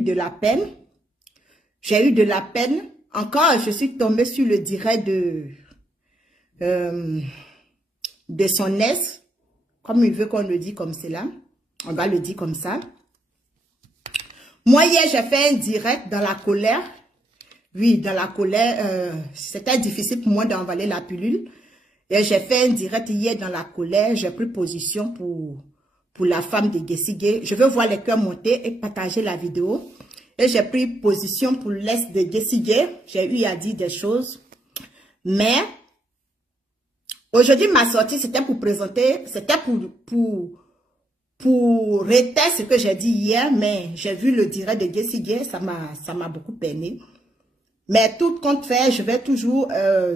de la peine. J'ai eu de la peine. Encore, je suis tombée sur le direct de son ex. Comme il veut qu'on le dise comme cela. On va le dire comme ça. Moi, hier, j'ai fait un direct dans la colère. Oui, dans la colère. C'était difficile pour moi d'envaler la pilule. Et j'ai fait un direct hier dans la colère. J'ai pris position pour la femme de Gessigé. Je veux voir les cœurs monter et partager la vidéo. Et j'ai pris position pour l'ex de Gessigé. J'ai eu à dire des choses. Mais, aujourd'hui, ma sortie, c'était pour présenter, c'était pour réitérer ce que j'ai dit hier. Mais j'ai vu le direct de Gessigé, ça m'a beaucoup peiné. Mais tout compte fait, je vais toujours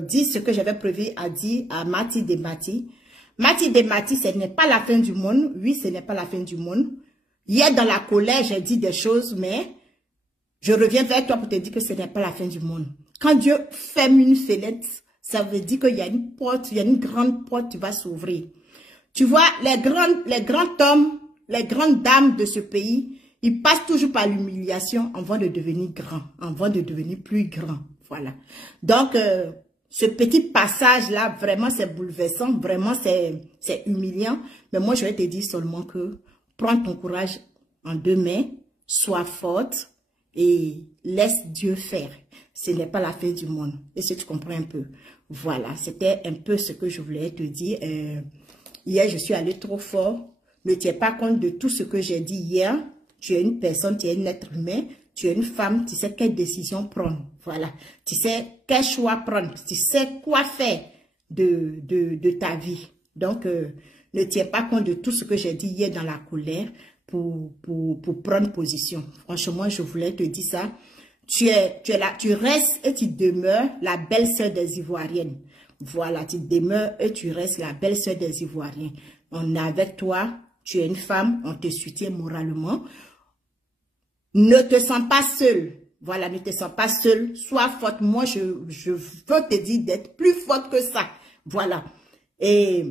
dire ce que j'avais prévu à dire à Mati de Mati. Mati de Mati, ce n'est pas la fin du monde. Oui, ce n'est pas la fin du monde. Hier, dans la colère, j'ai dit des choses, mais je reviens vers toi pour te dire que ce n'est pas la fin du monde. Quand Dieu ferme une fenêtre, ça veut dire qu'il y a une porte, il y a une grande porte qui va s'ouvrir. Tu vois, les grands hommes, les grandes dames de ce pays, ils passent toujours par l'humiliation avant de devenir grands, avant de devenir plus grands. Voilà. Donc, ce petit passage-là, vraiment, c'est bouleversant. Vraiment, c'est humiliant. Mais moi, je vais te dire seulement que prends ton courage en deux mains, sois forte et laisse Dieu faire. Ce n'est pas la fin du monde. Et si tu comprends un peu. Voilà, c'était un peu ce que je voulais te dire. Hier, je suis allée trop fort. Ne tiens pas compte de tout ce que j'ai dit hier. Tu es une personne, tu es un être humain, tu es une femme, tu sais quelle décision prendre. Voilà. Tu sais quel choix prendre. Tu sais quoi faire de ta vie. Donc, ne tiens pas compte de tout ce que j'ai dit hier dans la colère pour prendre position. Franchement, je voulais te dire ça. Tu es là, tu restes et tu demeures la belle-sœur des Ivoiriennes. Voilà, tu demeures et tu restes la belle-sœur des Ivoiriens. On est avec toi, tu es une femme, on te soutient moralement. Ne te sens pas seule. Voilà, ne te sens pas seule. Sois forte. Moi, je veux te dire d'être plus forte que ça. Voilà. Et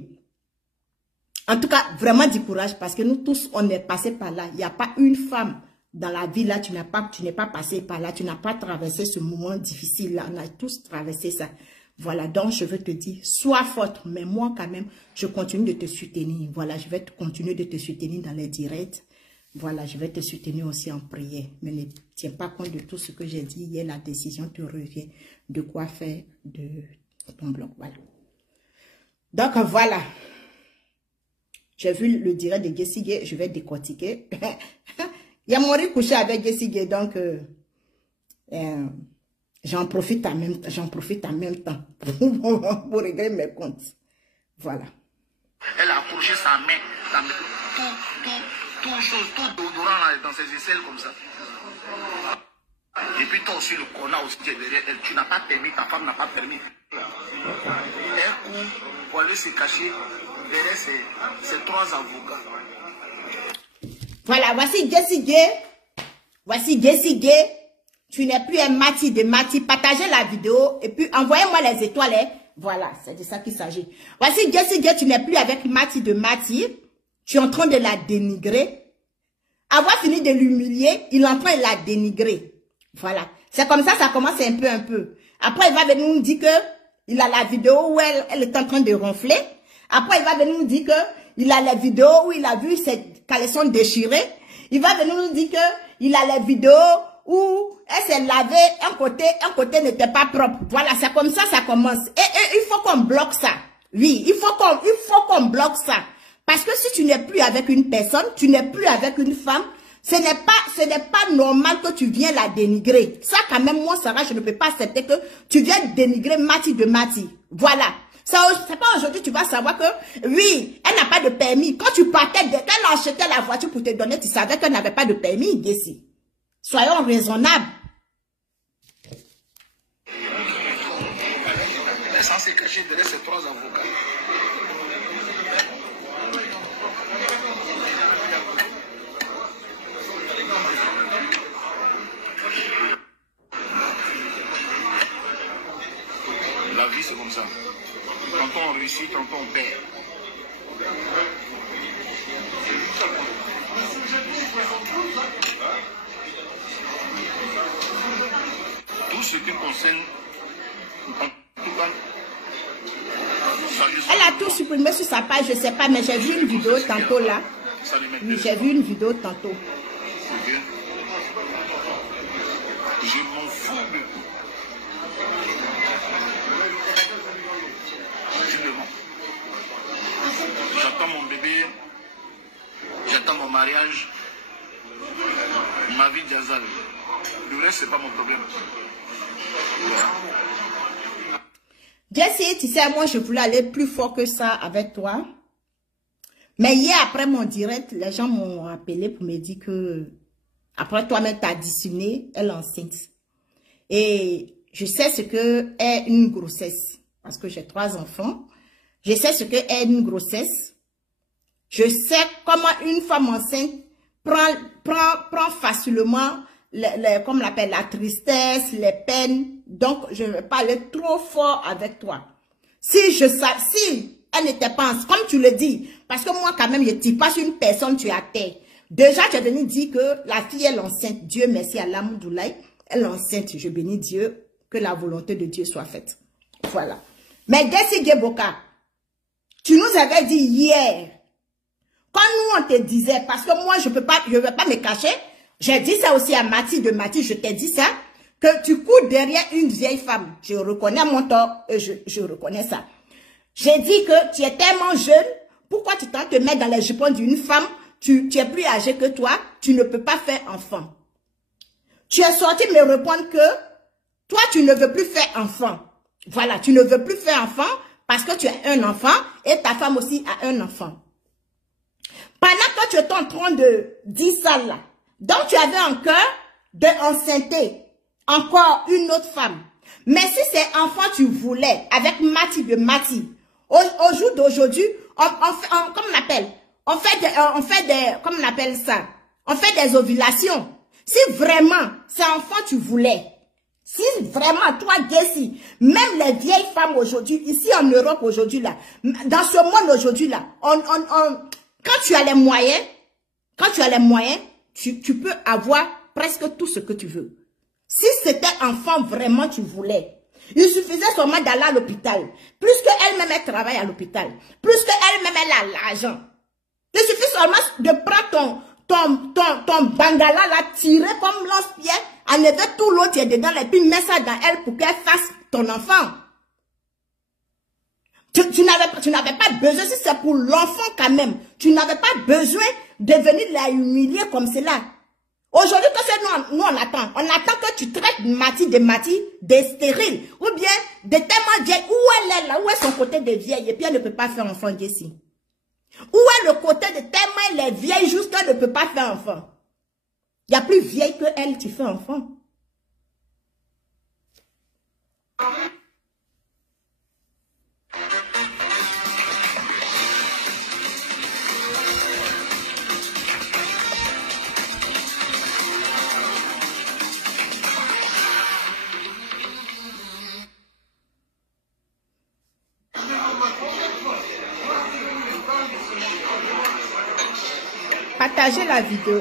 en tout cas, vraiment du courage parce que nous tous, on est passé par là. Il n'y a pas une femme dans la vie là, tu n'es pas passé par là. Tu n'as pas traversé ce moment difficile là. On a tous traversé ça. Voilà, donc je veux te dire, sois forte. Mais moi, quand même, je continue de te soutenir. Voilà, je vais continuer de te soutenir dans les directs. Voilà, je vais te soutenir aussi en prière. Mais ne tiens pas compte de tout ce que j'ai dit hier. La décision te revient de quoi faire de ton blog. Voilà. Donc, voilà. J'ai vu le direct de Gessigé. Je vais décortiquer. Il y a Mori couché avec Gessigé. Donc, j'en profite en même temps pour régler mes comptes. Voilà. Elle a accroché sa main dans tout déodorant dans ses aisselles comme ça. Et puis toi aussi, le connard aussi, derrière elle. Tu n'as pas permis, ta femme n'a pas permis. Un coup, pour aller se cacher derrière ces trois avocats. Voilà, voici Gessigé. Voici Gessigé. Tu n'es plus un Mati de Mati. Partagez la vidéo et puis envoyez-moi les étoiles. Hein. Voilà, c'est de ça qu'il s'agit. Voici Gessigé, tu n'es plus avec Mati de Mati. Tu es en train de la dénigrer. Avoir fini de l'humilier, il est en train de la dénigrer. Voilà. C'est comme ça commence un peu. Après, il va venir nous dire que il a la vidéo où elle est en train de ronfler. Après, il va venir nous dire que il a la vidéo où il a vu ses caleçons déchirés. Il va venir nous dire que il a la vidéo où elle s'est lavée, un côté n'était pas propre. Voilà, c'est comme ça commence. Et il faut qu'on bloque ça. Oui, il faut qu'on bloque ça. Parce que si tu n'es plus avec une personne, tu n'es plus avec une femme, ce n'est pas normal que tu viens la dénigrer. Ça, quand même, moi, Sarah, je ne peux pas accepter que tu viennes dénigrer Mati de Mati. Voilà. C'est pas aujourd'hui tu vas savoir que, oui, elle n'a pas de permis. Quand tu partais, quand elle achetait la voiture pour te donner, tu savais qu'elle n'avait pas de permis ici. Soyons raisonnables. Elle est censée cacher derrière ces trois avocats. La vie, c'est comme ça. Tantôt on réussit, tantôt on perd. ce qui concerne, en tout cas, elle a tout supprimé sur sa page, je ne sais pas, mais j'ai vu une vidéo tantôt là. Oui, j'ai vu une vidéo tantôt. Ok. Je m'en fous de tout. J'attends mon bébé, j'attends mon mariage, ma vie d'Azal. Le reste, c'est pas mon problème. Jessie, tu sais, moi, je voulais aller plus fort que ça avec toi. Mais hier, après mon direct, les gens m'ont appelé pour me dire que, après toi-même, tu as dessiné, elle est enceinte. Et je sais ce que est une grossesse. Parce que j'ai 3 enfants. Je sais ce que est une grossesse. Je sais comment une femme enceinte prend facilement, comme on l'appelle, la tristesse, les peines. Donc, je ne vais pas aller trop fort avec toi. Si elle n'était pas enceinte, comme tu le dis, parce que moi, quand même, je ne tire pas sur une personne, tu es à terre. Déjà, tu es venu dire que la fille est enceinte. Dieu merci à l'Amoudoulaye. Elle est enceinte. Je bénis Dieu, que la volonté de Dieu soit faite. Voilà. Mais Jessie Geboka, tu nous avais dit hier, quand nous on te disait, parce que moi je ne vais pas me cacher, j'ai dit ça aussi à Mathie de Mathie, je t'ai dit ça, que tu cours derrière une vieille femme. Je reconnais mon tort, je reconnais ça. J'ai dit que tu es tellement jeune, pourquoi tu te mets dans les jupons d'une femme, tu es plus âgé que toi, tu ne peux pas faire enfant. Tu es sorti me répondre que toi tu ne veux plus faire enfant. Voilà, tu ne veux plus faire enfant parce que tu as un enfant et ta femme aussi a un enfant. Pendant que tu étais en train de dire ça là, donc tu avais en cœur d'enceinte encore une autre femme. Mais si c'est enfant tu voulais avec Mathie de Mathie, au jour d'aujourd'hui, comme on appelle, on fait des, comme on appelle ça, on fait des ovulations. Si vraiment c'est enfant tu voulais, si vraiment, toi, Jessie, même les vieilles femmes aujourd'hui, ici en Europe aujourd'hui, là, dans ce monde aujourd'hui, là, quand tu as les moyens, tu peux avoir presque tout ce que tu veux. Si c'était enfant, vraiment, tu voulais. Il suffisait seulement d'aller à l'hôpital. Plus qu'elle-même, elle travaille à l'hôpital. Plus qu'elle-même, elle a l'argent. Il suffit seulement de prendre ton bangala là, tirer comme lance-pierre, enlever tout l'autre qui est dedans et puis mettre ça dans elle pour qu'elle fasse ton enfant. Tu n'avais pas besoin, si c'est pour l'enfant quand même, tu n'avais pas besoin de venir la humilier comme cela. Aujourd'hui, nous on attend que tu traites Mathie de stérile, ou bien de tellement vieille, où elle est là, où est son côté de vieille, et puis elle ne peut pas faire enfant Jessie. Où est le côté de tellement elle est vieille jusqu'à ne peut pas faire enfant? Il y a plus vieille que elle qui fait enfant. Partagez la vidéo.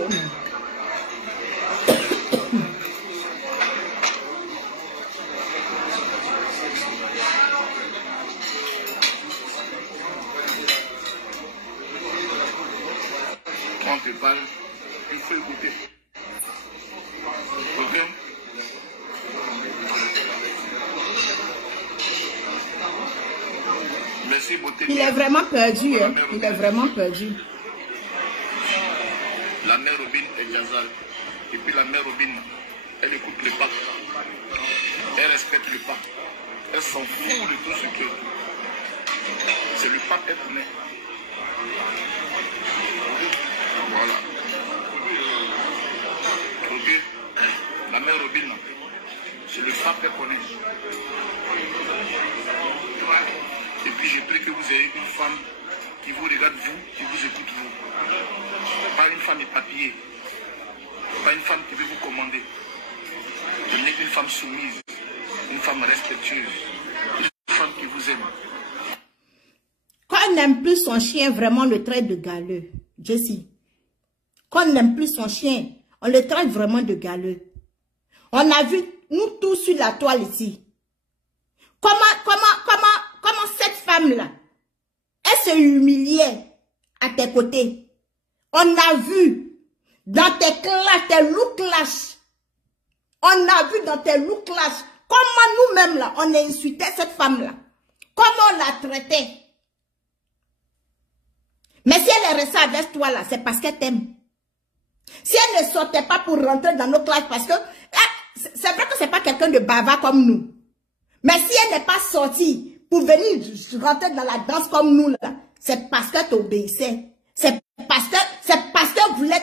Quand tu parles, il faut écouter. Ok? Merci, beauté. Il est vraiment perdu, hein? Il est vraiment perdu. La mère Robin est Jazal. Et puis la mère Robin, elle écoute le pape. Elle respecte le pape. Elle s'en fout de tout ce que c'est le pape qu'elle connaît. Voilà. Ok. La mère Robin, c'est le pape qu'elle connaît. Et puis je prie que vous ayez une femme qui vous regarde vous, qui vous écoute vous. Pas une femme éparpillée. Pas une femme qui veut vous commander. Vous n'êtes qu'une femme soumise, une femme respectueuse, une femme qui vous aime. Quand on n'aime plus son chien, vraiment le traite de galeux. Jessie. Quand on n'aime plus son chien, on le traite vraiment de galeux. On a vu nous tous sur la toile ici. Comment cette femme-là, elle se humiliait à tes côtés. On a vu dans tes classes, tes look clash. On a vu dans tes look clash comment nous-mêmes là, on insultait cette femme-là. Comment on la traitait. Mais si elle est restée avec toi là, c'est parce qu'elle t'aime. Si elle ne sortait pas pour rentrer dans nos classes, parce que c'est vrai que c'est pas quelqu'un de bavard comme nous. Mais si elle n'est pas sortie pour venir rentrer dans la danse comme nous là, c'est parce qu'elle t'obéissait. C'est parce qu'elle voulait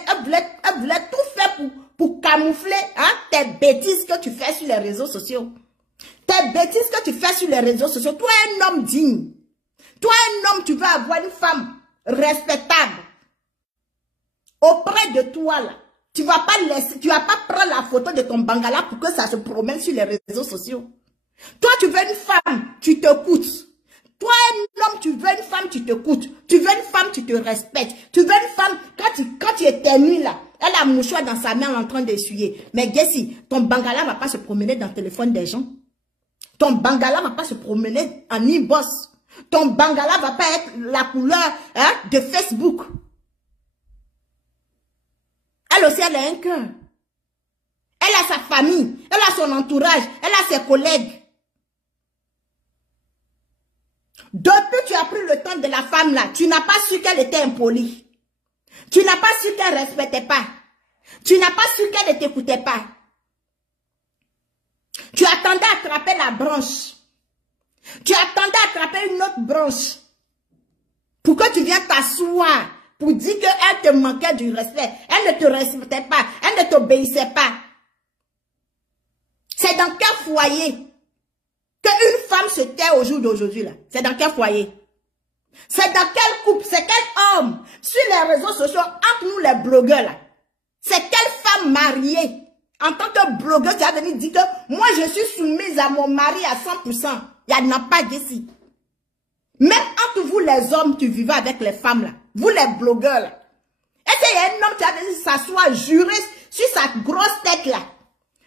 tout faire pour camoufler tes bêtises que tu fais sur les réseaux sociaux. Tes bêtises que tu fais sur les réseaux sociaux. Toi, un homme digne. Toi, un homme, tu veux avoir une femme respectable. Auprès de toi, là. Tu vas pas prendre la photo de ton bangala pour que ça se promène sur les réseaux sociaux. Toi, tu veux une femme, tu te coûtes. Toi, un homme, tu veux une femme, tu te coûtes. Tu veux une femme, tu te respectes. Tu veux une femme, quand tu éternues là, elle a un mouchoir dans sa main en train d'essuyer. Mais Gessi, ton bangala ne va pas se promener dans le téléphone des gens. Ton bangala ne va pas se promener en inbox. Ton bangala ne va pas être la couleur de Facebook. Elle aussi, elle a un cœur. Elle a sa famille, elle a son entourage, elle a ses collègues. Depuis que tu as pris le temps de la femme là, tu n'as pas su qu'elle était impolie. Tu n'as pas su qu'elle ne respectait pas. Tu n'as pas su qu'elle ne t'écoutait pas. Tu attendais à attraper la branche. Tu attendais à attraper une autre branche. Pour que tu viennes t'asseoir. Pour dire qu'elle te manquait du respect. Elle ne te respectait pas. Elle ne t'obéissait pas. C'est dans quel foyer qu'une femme se tait au jour d'aujourd'hui là? C'est dans quel foyer? C'est dans quel couple? C'est quel homme? Sur les réseaux sociaux, entre nous les blogueurs là. C'est quelle femme mariée? En tant que blogueuse, tu as venu dire que moi je suis soumise à mon mari à 100%. Il n'y en a pas d'ici. Même entre vous les hommes, tu vivais avec les femmes là. Vous les blogueurs là. Est-ce qu'il y a un homme qui a venu s'asseoir, jurer sur sa grosse tête là?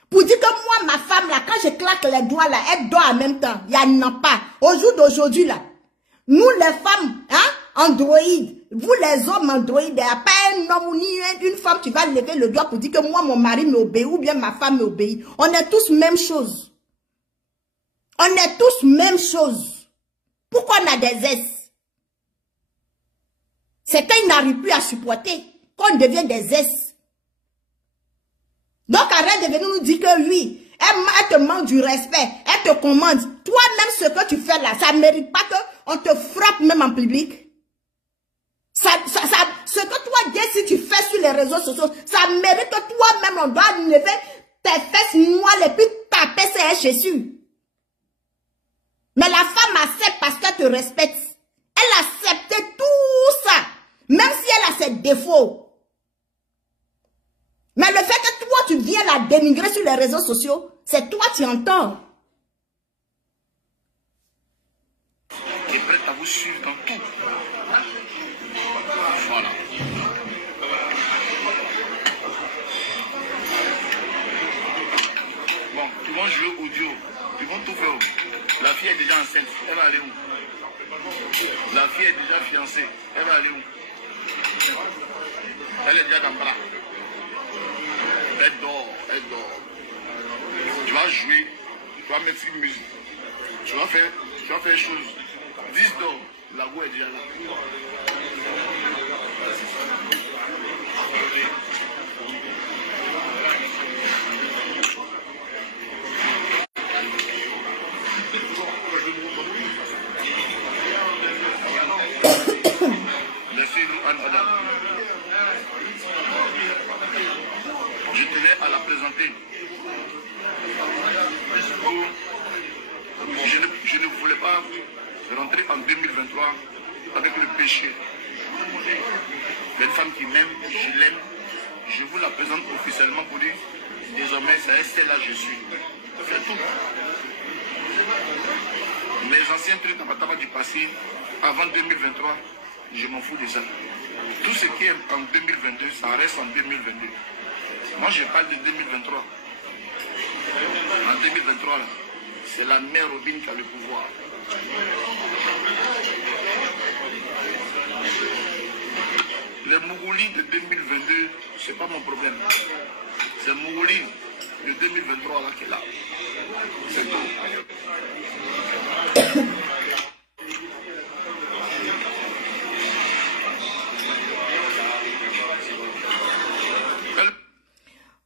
Pour dire que moi, ma femme là, quand je claque les doigts là, elle dort en même temps. Il n'y en a pas. Au jour d'aujourd'hui là, nous les femmes, Android, vous les hommes Android, il n'y a pas un homme ni une femme qui va lever le doigt pour dire que moi, mon mari m'obéit ou bien ma femme m'obéit. On est tous même chose. On est tous même chose. Pourquoi on a des S? C'est qu'ils n'arrivent plus à supporter, qu'on devient des S. Donc arrête de venir nous dire que oui, elle te manque du respect, elle te commande. Toi-même ce que tu fais là, ça ne mérite pas qu'on te frappe même en public. Ce que toi, si tu fais sur les réseaux sociaux, ça mérite que toi-même on doit lever tes fesses noires et puis taper ses Jésus. Mais la femme accepte parce qu'elle te respecte. Elle accepte tout ça, même si elle a ses défauts. Mais le fait que toi, tu viens la dénigrer sur les réseaux sociaux, c'est toi qui entends. Qui est prête à vous suivre dans tout. Voilà. Bon, ils vont jouer audio. Ils vont tout faire. La fille est déjà enceinte. Elle va aller où? La fille est déjà fiancée. Elle va aller où? Elle est déjà dans le bras. Elle dort, elle dort. Tu vas jouer, tu vas mettre une musique. Tu vas faire chose. 10 dors, la voix est déjà là. Laissez-nous un madame. Je tenais à la présenter. Je ne voulais pas rentrer en 2023 avec le péché. Une femme qui m'aime, je l'aime. Je vous la présente officiellement pour dire, désormais, c'est là je suis. C'est tout. Les anciens trucs du passé, avant 2023, je m'en fous de ça. Tout ce qui est en 2022, ça reste en 2022. Moi, je parle de 2023. En 2023, c'est la mère Robin qui a le pouvoir. Les Mouroulis de 2022, c'est pas mon problème. C'est Mouroulis de 2023 là qui est là. C'est tout.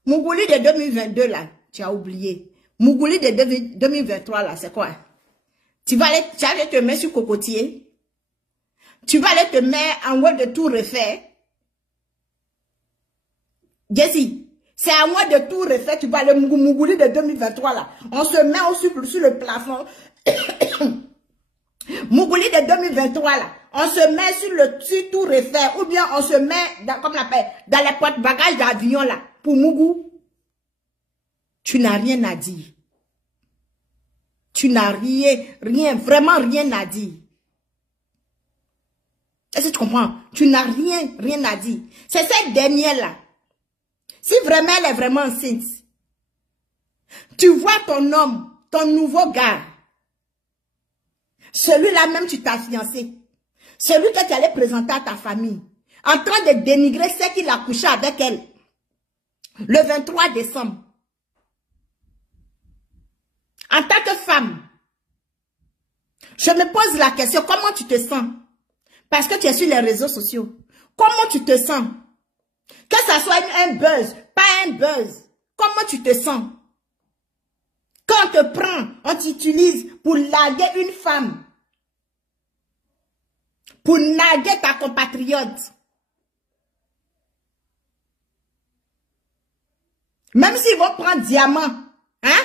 Mougouli de 2022 là, tu as oublié. Mougouli de 2023 là, c'est quoi? Tu vas aller te mettre sur cocotier. Tu vas aller te mettre en mode de tout refaire. Jessie, c'est à moi de tout refaire. Tu vas aller Mougouli de 2023 là. On se met sur le plafond. Mougouli de 2023 là. On se met sur tout refaire. Ou bien on se met dans, comme on appelle, dans les porte-bagages d'avion là. Pour Mougou, tu n'as rien à dire. Tu n'as vraiment rien à dire. Est-ce que tu comprends? Tu n'as rien à dire. C'est cette dernière-là. Si vraiment elle est vraiment enceinte, tu vois ton homme, ton nouveau gars, celui-là même tu t'as fiancé, celui que tu allais présenter à ta famille, en train de dénigrer celle qu'il a couché avec elle, le 23 décembre. En tant que femme, je me pose la question, comment tu te sens? Parce que tu es sur les réseaux sociaux. Comment tu te sens? Que ça soit un buzz, pas un buzz. Comment tu te sens? Quand on te prend, on t'utilise pour larguer une femme. Pour narguer ta compatriote. Même s'ils vont prendre diamant, hein?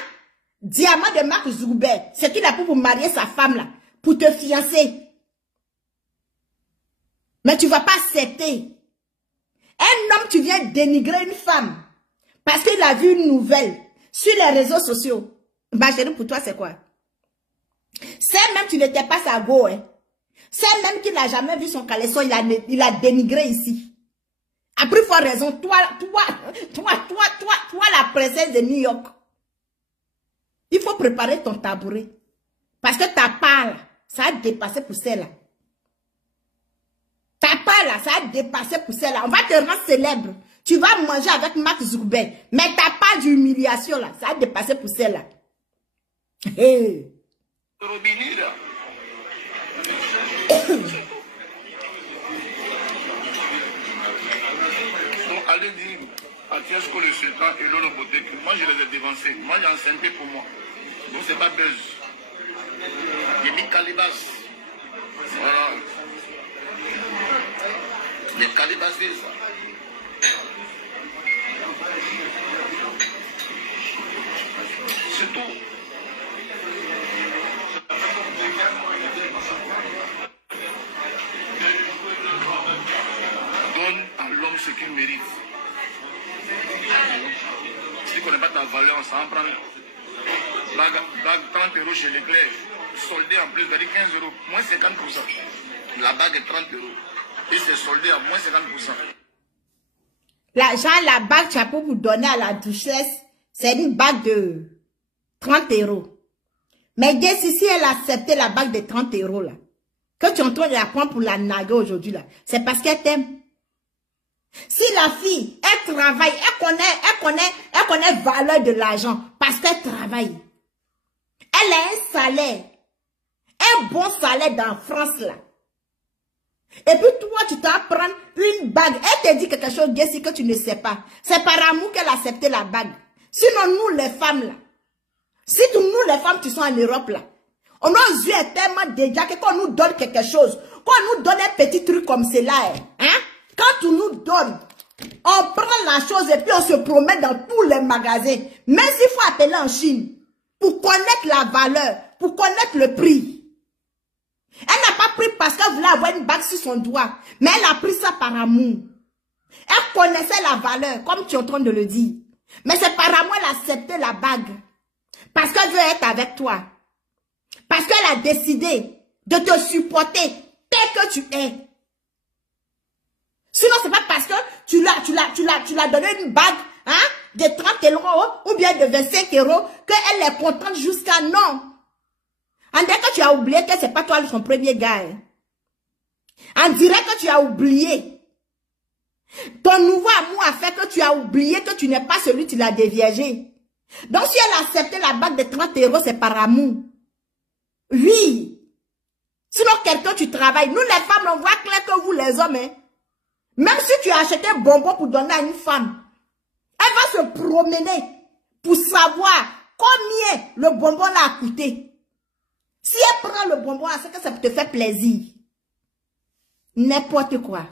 Diamant de Mark Zuckerberg, c'est qu'il a pour marier sa femme là, pour te fiancer. Mais tu ne vas pas accepter. Un homme, tu viens dénigrer une femme parce qu'il a vu une nouvelle sur les réseaux sociaux. Ma chérie, pour toi, c'est quoi? C'est même tu n'étais pas sa go, hein? C'est même qu'il n'a jamais vu son caleçon, il a dénigré ici. À plus forte raison, toi, la princesse de New York. Il faut préparer ton tabouret. Parce que ta part, là, ça a dépassé pour celle-là. Ta part, là, ça a dépassé pour celle-là. On va te rendre célèbre. Tu vas manger avec Mark Zuckerberg. Mais ta part d'humiliation, là, ça a dépassé pour celle-là. Hey. Allez dire à Tiesco le sultan et Lolo Botek, moi je les ai dévancés. Moi j'ai enceinté pour moi. Donc c'est pas buzz. J'ai mis Calibas. Voilà. Les Calibas, c'est ça. C'est tout. Donne à l'homme ce qu'il mérite. Si tu ne connais pas ta valeur, on s'en prend. Bague 30 € chez Leclerc, soldé en plus, c'est-à-dire 15 €, moins 50%. La bague est 30 €. Et c'est soldé à moins 50%. L'argent, la bague, tu as pour vous donner à la duchesse, c'est une bague de 30 €. Mais dès si elle a accepté la bague de 30 € là, que tu es en train de la prendre pour la naguer aujourd'hui là, c'est parce qu'elle t'aime. Si la fille, elle travaille, elle connaît valeur de l'argent parce qu'elle travaille. Elle a un salaire, un bon salaire dans France là. Et puis toi, tu t'apprends une bague. Elle te dit quelque chose, Jessie, que tu ne sais pas. C'est par amour qu'elle a accepté la bague. Sinon, nous les femmes là, si nous les femmes qui sont en Europe là, on a yeux est tellement déjà que quand on nous donne quelque chose, quand on nous donne un petit truc comme cela, hein? Quand on nous donne, on prend la chose et puis on se promène dans tous les magasins. Même s'il faut appeler en Chine, pour connaître la valeur, pour connaître le prix. Elle n'a pas pris parce qu'elle voulait avoir une bague sur son doigt, mais elle a pris ça par amour. Elle connaissait la valeur, comme tu es en train de le dire. Mais c'est par amour qu'elle a accepté la bague. Parce qu'elle veut être avec toi. Parce qu'elle a décidé de te supporter tel que tu es. Sinon, c'est pas parce que tu l'as donné une bague, hein, de 30 € ou bien de 25 € qu'elle est contente jusqu'à non. On dirait que tu as oublié que c'est pas toi son premier gars. Hein. On dirait que tu as oublié. Ton nouveau amour a fait que tu as oublié que tu n'es pas celui qui l'a déviergé. Donc si elle a accepté la bague de 30 €, c'est par amour. Oui. Sinon, quelqu'un, tu travailles. Nous, les femmes, on voit clair que vous, les hommes, hein. Même si tu as acheté un bonbon pour donner à une femme, elle va se promener pour savoir combien le bonbon l'a coûté. Si elle prend le bonbon, c'est que ça te fait plaisir. N'importe quoi.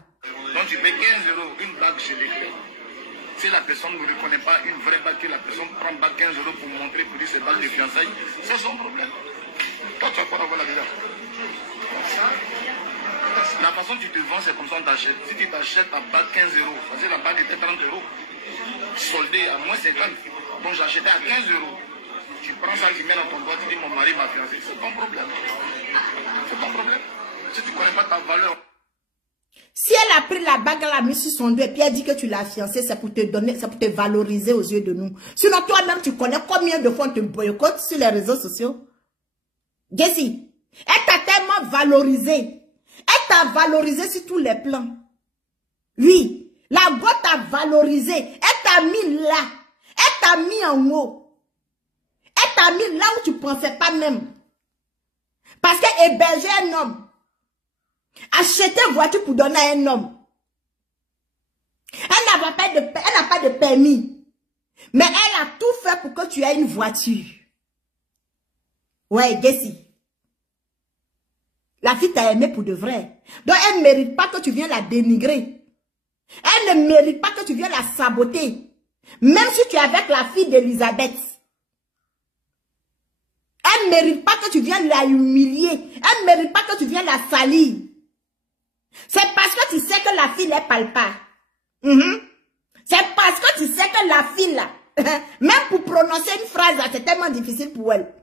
Donc, tu payes 15 € une bague chez l'éclair. Si la personne ne reconnaît pas une vraie bague, que la personne prend bague 15 € pour montrer, pour dire c'est bague de fiançailles, c'est son problème. Toi, tu vas pas avoir la vérité. La façon dont tu te vends, c'est comme ça on t'achète. Si tu t'achètes ta bague 15 €, parce que la bague était 30 €, soldée à moins 50, donc j'achetais à 15 €. Tu prends ça, tu mets dans ton doigt, tu dis mon mari m'a fiancé. C'est ton problème. C'est ton problème. Si tu ne connais pas ta valeur. Si elle a pris la bague, elle a mis sur son dos et puis elle dit que tu l'as fiancée, c'est pour te donner, c'est pour te valoriser aux yeux de nous. Sinon, toi-même, tu connais combien de fois on te boycotte sur les réseaux sociaux? Jessie, elle t'a tellement valorisé. Elle t'a valorisé sur tous les plans. Oui, la go t'a valorisé. Elle t'a mis là. Elle t'a mis en haut. Elle t'a mis là où tu ne pensais pas même. Parce qu'héberger un homme, acheter une voiture pour donner à un homme. Elle n'a pas de permis. Mais elle a tout fait pour que tu aies une voiture. Ouais, Jessie. La fille t'a aimé pour de vrai. Donc elle ne mérite pas que tu viennes la dénigrer. Elle ne mérite pas que tu viennes la saboter. Même si tu es avec la fille d'Elisabeth. Elle ne mérite pas que tu viennes la humilier. Elle ne mérite pas que tu viennes la salir. C'est parce que tu sais que la fille ne parle pas. C'est parce que tu sais que la fille là, même pour prononcer une phrase là, c'est tellement difficile pour elle.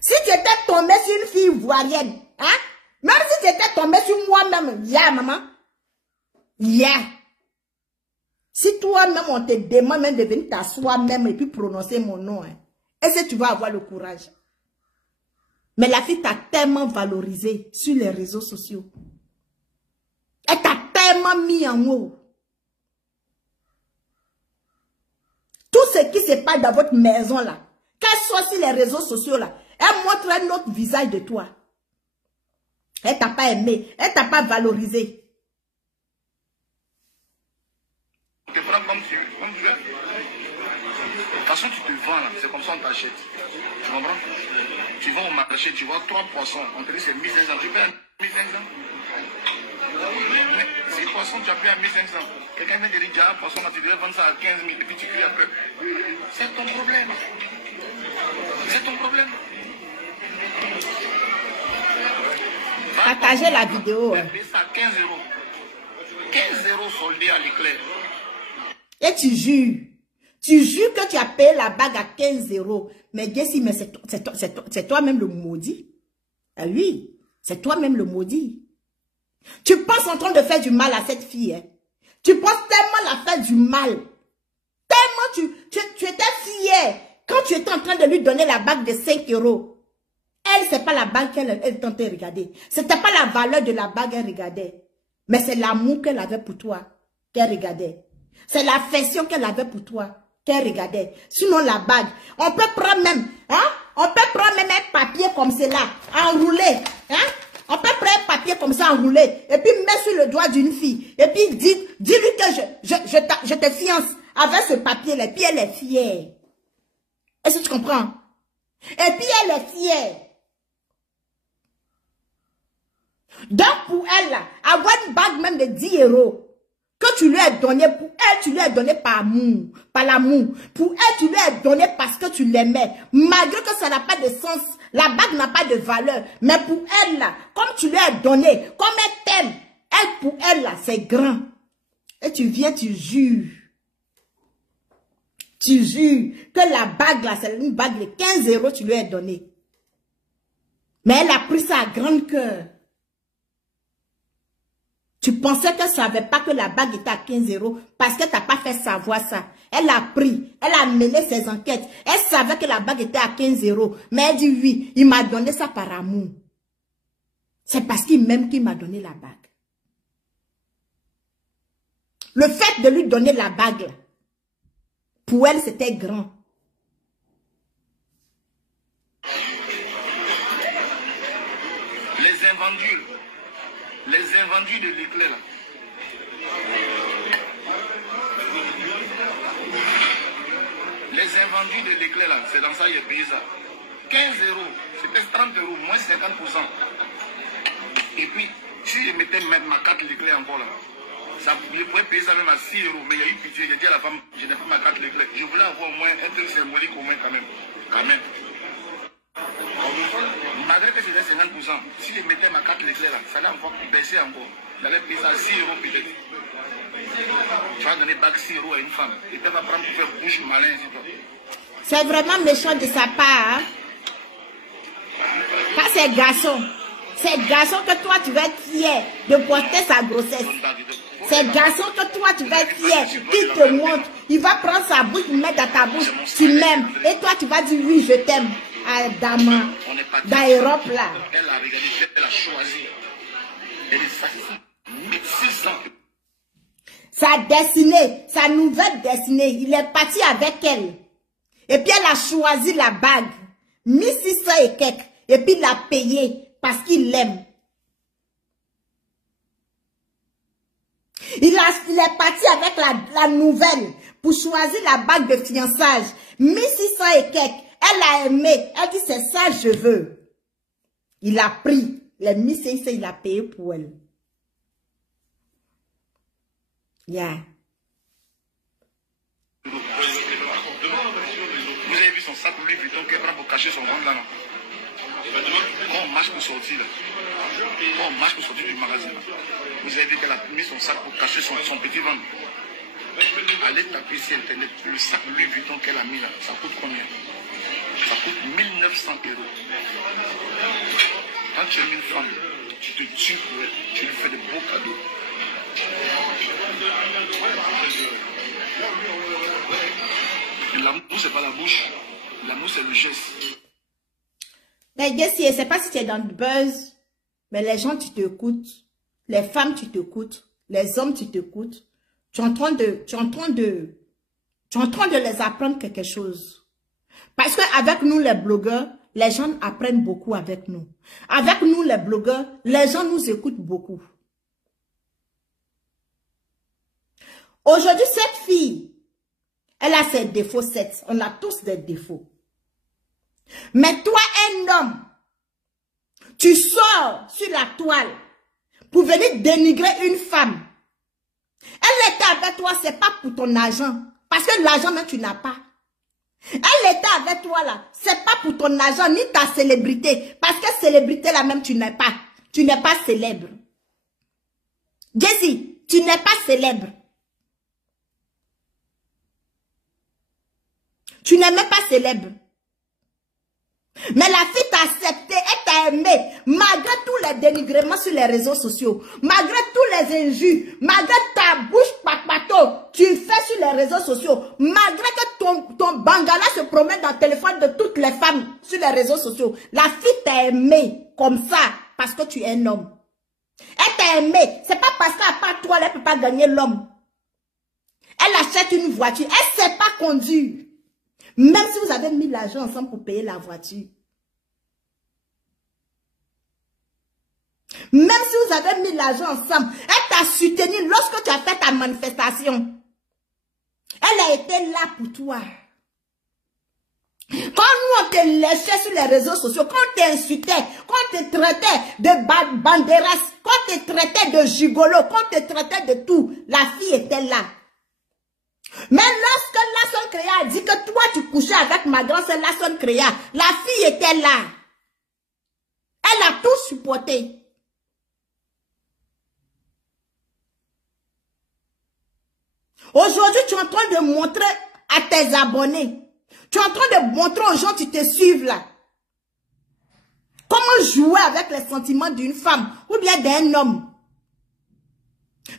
Si tu étais tombé sur une fille ivoirienne, hein, même si tu étais tombé sur moi-même, yeah, maman, yeah. Si toi-même, on te demande même de venir t'asseoir même et puis prononcer mon nom, hein, est-ce que tu vas avoir le courage? Mais la fille t'a tellement valorisé sur les réseaux sociaux. Elle t'a tellement mis en haut. Tout ce qui se passe dans votre maison là, qu'elle soit sur les réseaux sociaux là, elle montre un autre visage de toi. Elle t'a pas aimé, elle t'a pas valorisé. Tu te prends comme tu veux. De toute façon, tu te vends là, c'est comme ça on t'achète. Tu comprends? Tu vas au marché, tu vois 3 poissons, on te dit c'est 1500, tu payes 1500. Mais ces poissons, tu as payé à 1500. Quelqu'un vient te dire, déjà, un poisson, tu devais vendre ça à 15 000, et puis tu cries après. C'est ton problème. C'est ton problème. Partagez la vidéo. Tu as payé ça à 15 €. 15 € soldés à l'éclair. Et tu jures. Tu jures que tu as payé la bague à 15 €. Mais Jessie, mais c'est toi-même le maudit. Ah oui, c'est toi-même le maudit. Tu penses en train de faire du mal à cette fille. Hein? Tu penses tellement la faire du mal. Tellement tu étais fière quand tu étais en train de lui donner la bague de 5 €. Elle, c'est pas la bague qu'elle tentait de regarder. C'était pas la valeur de la bague qu'elle regardait. Mais c'est l'amour qu'elle avait pour toi qu'elle regardait. C'est l'affection qu'elle avait pour toi qu'elle regardait. Sinon, la bague, on peut prendre même, hein? On peut prendre même un papier comme cela, enroulé, hein? On peut prendre un papier comme ça enroulé, et puis mettre sur le doigt d'une fille, et puis dis-lui que je te fiance avec ce papier-là, et puis elle est fière. Est-ce que tu comprends? Et puis elle est fière. Donc pour elle, là, avoir une bague même de 10 € que tu lui as donné, pour elle, tu lui as donné par amour, par l'amour. Pour elle, tu lui as donné parce que tu l'aimais. Malgré que ça n'a pas de sens, la bague n'a pas de valeur. Mais pour elle, là, comme tu lui as donné, comme elle t'aime, elle, pour elle, là, c'est grand. Et tu viens, tu jures. Tu jures que la bague, là, c'est une bague de 15 € tu lui as donné. Mais elle a pris ça à grand cœur. Tu pensais qu'elle ne savait pas que la bague était à 15 € parce que tu n'as pas fait savoir ça. Elle a pris, elle a mêlé ses enquêtes. Elle savait que la bague était à 15 €. Mais elle dit oui, il m'a donné ça par amour. C'est parce qu'il m'aime qu'il m'a donné la bague. Le fait de lui donner la bague, pour elle, c'était grand. Les invendus de l'éclair là. Les invendus de l'éclair là, c'est dans ça qu'il a payé ça. 15 €, c'était 30 €, moins 50%. Et puis, si je mettais ma carte l'éclair encore là, ça, je pourrais payer ça même à 6 €. Mais il y a eu pitié, j'ai dit à la femme, je n'ai pas ma carte l'éclair. Je voulais avoir au moins un truc symbolique au moins quand même. Malgré que c'était 50%, si je mettais ma carte l'éclair là, ça allait encore baisser encore. J'allais payer ça à 6 € peut-être. Tu vas donner bague 6 € à une femme. Et tu vas prendre pour faire bouche malin. C'est vraiment méchant de sa part. Hein? Quand c'est garçon. C'est garçon que toi tu vas être fier de porter sa grossesse. C'est garçon que toi tu vas être fier. Qui te montre. Il va prendre sa bouche, il met dans ta bouche. Tu m'aimes. Et toi tu vas dire oui, je t'aime. Dans l'Europe là. Elle a regardé, elle a choisi. Elle est satisfaite. 6 ans. Sa destinée, sa nouvelle destinée, il est parti avec elle. Et puis elle a choisi la bague. 1600 et quelques. Et puis il l'a payé parce qu'il l'aime. Il est parti avec la nouvelle pour choisir la bague de fiançage. 1600 et quelques. Elle a aimé. Elle dit c'est ça je veux. Il a pris. Les 1500, il a payé pour elle. Yeah. Vous avez vu son sac Louis Vuitton qu'elle prend pour cacher son ventre là, non? Quand on marche pour sortir là, quand on marche pour sortir du magasin là, vous avez vu qu'elle a mis son sac pour cacher son petit ventre. Allez taper sur internet, le sac Louis Vuitton qu'elle a mis là, ça coûte combien? Ça coûte 1900 €. Quand tu aimes une femme, tu te tues pour elle, tu lui fais de beaux cadeaux. L'amour, c'est pas la bouche. L'amour, c'est le geste. Mais Jessie, je ne sais pas si tu es dans le buzz, mais les gens, tu t'écoutes. Les femmes, tu t'écoutes. Les hommes, tu t'écoutes. Tu es en train de les apprendre quelque chose. Parce qu'avec nous, les blogueurs, les gens apprennent beaucoup avec nous. Avec nous, les blogueurs, les gens nous écoutent beaucoup. Aujourd'hui, cette fille, elle a ses défauts, on a tous des défauts. Mais toi, un homme, tu sors sur la toile pour venir dénigrer une femme. Elle était avec toi, c'est pas pour ton argent. Parce que l'argent, même, tu n'as pas. Elle était avec toi, là. C'est pas pour ton argent, ni ta célébrité. Parce que célébrité, là, même, tu n'es pas. Tu n'es pas célèbre. Jessie, tu n'es pas célèbre. Tu n'es même pas célèbre. Mais la fille t'a accepté, elle t'a aimé, malgré tous les dénigrements sur les réseaux sociaux, malgré tous les injures, malgré ta bouche papato, tu fais sur les réseaux sociaux, malgré que ton bangala se promène dans le téléphone de toutes les femmes sur les réseaux sociaux. La fille t'a aimé comme ça, parce que tu es un homme. Elle t'a aimé, c'est pas parce qu'à part toi, elle ne peut pas gagner l'homme. Elle achète une voiture, elle ne sait pas conduire. Même si vous avez mis l'argent ensemble pour payer la voiture. Même si vous avez mis l'argent ensemble, elle t'a soutenu lorsque tu as fait ta manifestation. Elle a été là pour toi. Quand nous on te laissait sur les réseaux sociaux, quand on t'insultait, quand on te traitait de banderas, quand on te traitait de gigolo, quand on te traitait de tout, la fille était là. Mais lorsque Lasson Créa a dit que toi tu couchais avec ma grande sœur Lasson Créa, la fille était là. Elle a tout supporté. Aujourd'hui, tu es en train de montrer à tes abonnés. Tu es en train de montrer aux gens qui te suivent là. Comment jouer avec les sentiments d'une femme ou bien d'un homme.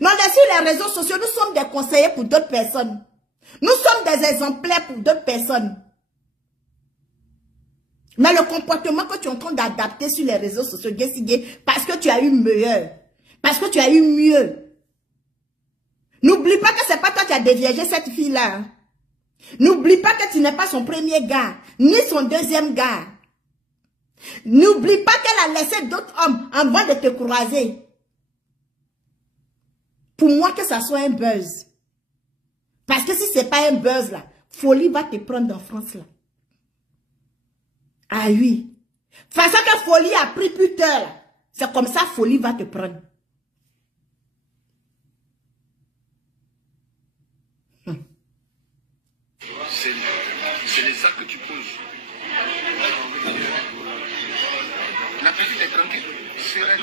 Non, sur les réseaux sociaux, nous sommes des conseillers pour d'autres personnes. Nous sommes des exemplaires pour d'autres personnes. Mais le comportement que tu es en train d'adapter sur les réseaux sociaux, parce que tu as eu meilleur, parce que tu as eu mieux. N'oublie pas que c'est pas toi qui as déviégé cette fille-là. N'oublie pas que tu n'es pas son premier gars, ni son deuxième gars. N'oublie pas qu'elle a laissé d'autres hommes avant de te croiser. Pour moi, que ça soit un buzz. Parce que si ce n'est pas un buzz là, Folie va te prendre en France là. Ah oui. Face à que Folie a pris plus tard là, c'est comme ça Folie va te prendre. C'est les actes que tu poses. La petite est tranquille, sereine.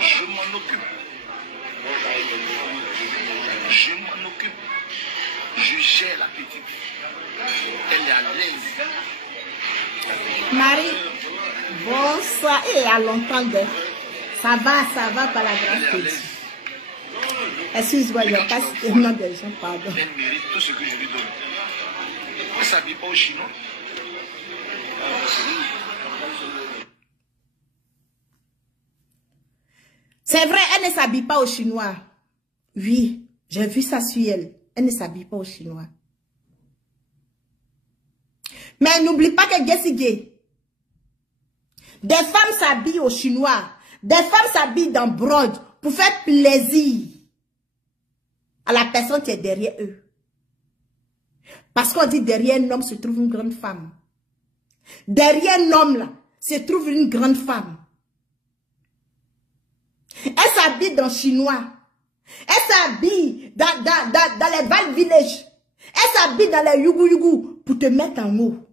Je m'en occupe. Je m'en occupe. Je gère la petite. Elle est à l'aise. Marie, bonsoir. Et à longtemps de... Ça va par la grâce de Dieu. Excuse-moi, il n'y a pas tellement de gens, pardon. Elle mérite tout ce que je lui donne. Elle ne s'habille pas au chinois. C'est vrai, elle ne s'habille pas au chinois. Oui, j'ai vu ça sur elle. Elle ne s'habille pas au chinois. Mais n'oublie pas que Jessie, des femmes s'habillent au chinois. Des femmes s'habillent dans brode pour faire plaisir à la personne qui est derrière eux. Parce qu'on dit derrière un homme se trouve une grande femme. Derrière un homme là, se trouve une grande femme. Elle s'habille dans chinois. Elle s'habille dans les Val Village. Elle s'habille dans les Yugu pour te mettre en haut.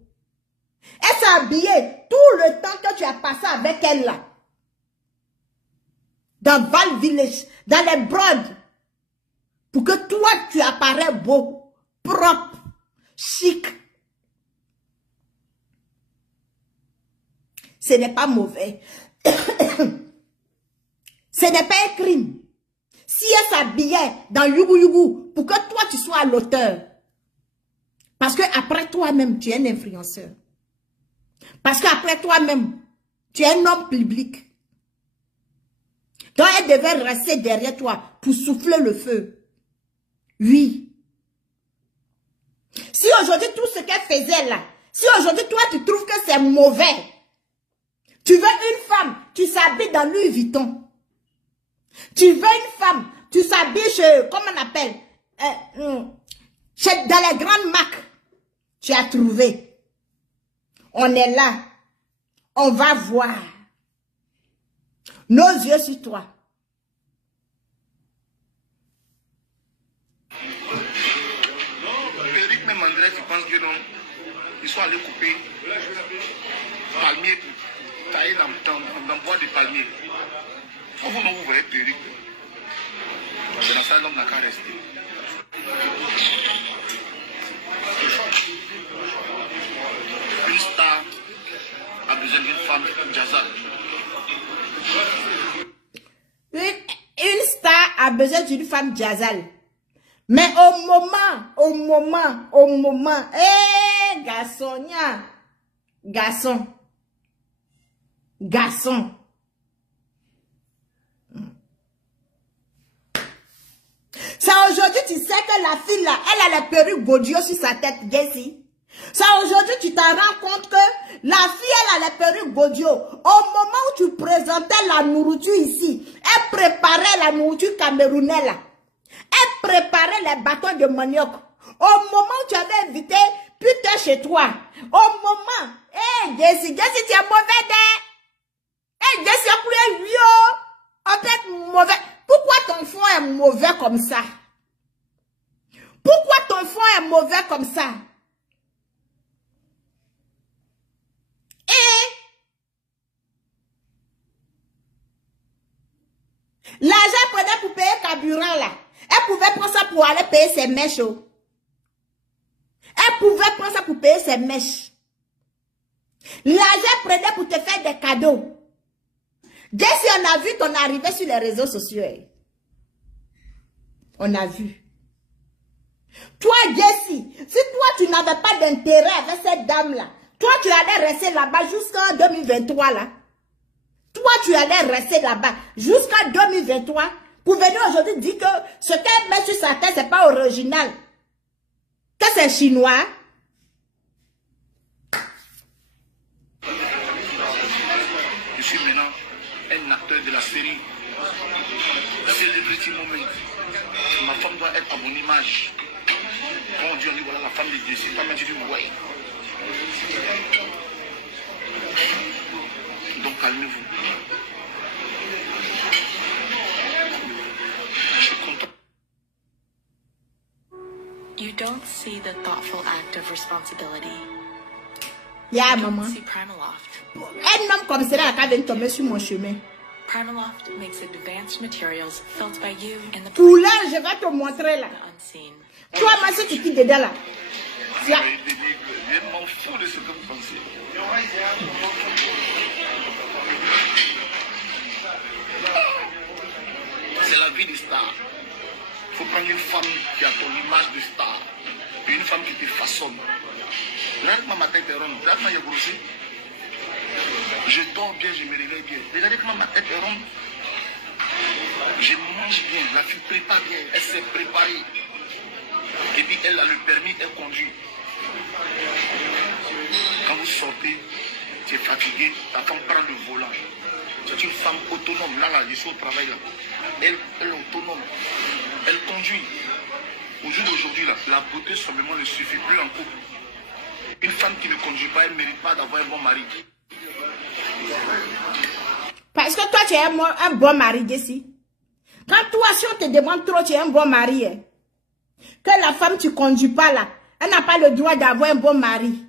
Elle s'est habillée tout le temps que tu as passé avec elle là. Dans Val Village, dans les brodes. Pour que toi tu apparais beau, propre, chic. Ce n'est pas mauvais. Ce n'est pas un crime. Si elle s'habillait dans Yugu pour que toi tu sois à l'auteur. Parce que après toi-même, tu es un influenceur. Parce qu'après toi-même, tu es un homme public. Donc elle devait rester derrière toi pour souffler le feu. Oui. Si aujourd'hui tout ce qu'elle faisait là, si aujourd'hui toi tu trouves que c'est mauvais, tu veux une femme, tu s'habilles dans Louis Vuitton. Tu veux une femme, tu s'habilles chez, comment on appelle, dans les grandes marques. Tu as trouvé. On est là. On va voir. Nos yeux sur toi. Eric même André, tu penses que non, ils sont allés couper palmier, tailler dans bois de palmier. Vous non vous voyez Eric. C'est dans ça l'homme n'a qu'à rester. Une star a besoin d'une femme Jazal. Une star a besoin d'une femme Jazal. Mais au moment, garçon. Ça aujourd'hui, tu sais que la fille là, elle a la perruque Godio sur sa tête, Jessie. Ça aujourd'hui, tu t'en rends compte que la fille, elle a la perruque Godio. Au moment où tu présentais la nourriture ici, elle préparait la nourriture camerounaise là. Elle préparait les bâtons de manioc. Au moment où tu avais invité putain chez toi, au moment, Jessie, tu es mauvais d'air. Jessie, a coulé vieux. En fait, mauvais. Pourquoi ton fond est mauvais comme ça? Pourquoi ton fond est mauvais comme ça? L'argent prenait pour payer carburant là. Elle pouvait prendre ça pour aller payer ses mèches. Elle pouvait prendre ça pour payer ses mèches. L'argent prenait pour te faire des cadeaux. Dès si on a vu ton arrivée sur les réseaux sociaux. On a vu. Toi, Jessie, si toi, tu n'avais pas d'intérêt avec cette dame-là, toi, tu allais rester là-bas jusqu'en 2023, là. Toi, tu allais rester là-bas jusqu'en 2023 pour venir aujourd'hui dire que ce qu'elle met sur sa tête, c'est pas original. Que c'est chinois. Je suis maintenant un acteur de la série. Celebrity Moment. Ma femme doit être à mon image. Quand on dit, voilà la femme de Jessie, ta mère, tu dis, ouais. Donc calmez-vous. Je suis content. You don't see the thoughtful act of responsibility. Yeah, You don't maman. see Primaloft. Un homme comme cela qui vient tomber sur mon chemin. Primaloft makes advanced materials felt by you in the Pour là, je vais te montrer là. unseen. Toi, moi, si tu quittes dedans là. Je m'en fous de ce que vous pensez. C'est la vie des stars. Il faut prendre une femme qui a ton image de star. Et une femme qui te façonne. Regarde-moi, ma tête est ronde. Regarde-moi, il y a grossi. Je dors bien, je me réveille bien. Regardez comment ma tête est ronde. Je mange bien, la fille prépare bien, elle s'est préparée. Et puis elle a le permis, elle conduit. Quand vous sortez, tu es fatigué, ta femme prend le volant. C'est une femme autonome. Là, je suis au travail. Là. Elle est autonome. Elle conduit. Au jour d'aujourd'hui, la beauté simplement ne suffit plus en couple. Une femme qui ne conduit pas, elle ne mérite pas d'avoir un bon mari. Parce que toi, tu es un bon mari, Jessie. Quand toi, si on te demande trop, tu es un bon mari. Hein. Que la femme, tu ne conduis pas là, elle n'a pas le droit d'avoir un bon mari.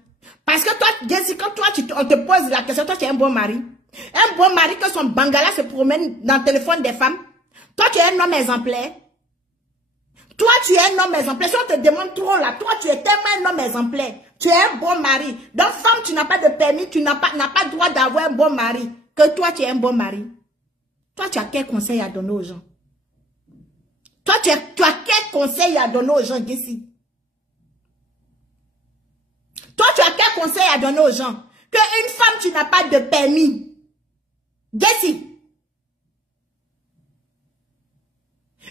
Parce que toi, Jessie, quand toi, on te pose la question, toi, tu es un bon mari. Un bon mari que son bangala se promène dans le téléphone des femmes. Toi, tu es un homme exemplaire. Toi, tu es un homme exemplaire. Si on te demande trop là, toi, tu es tellement un homme exemplaire. Tu es un bon mari. Donc, femme, tu n'as pas de permis, tu n'as pas le droit d'avoir un bon mari. Que toi, tu es un bon mari. Toi, tu as quel conseil à donner aux gens? Toi, tu as quel conseil à donner aux gens, Jessie? Toi, tu as quel conseil à donner aux gens? Qu'une femme, tu n'as pas de permis. Jessie.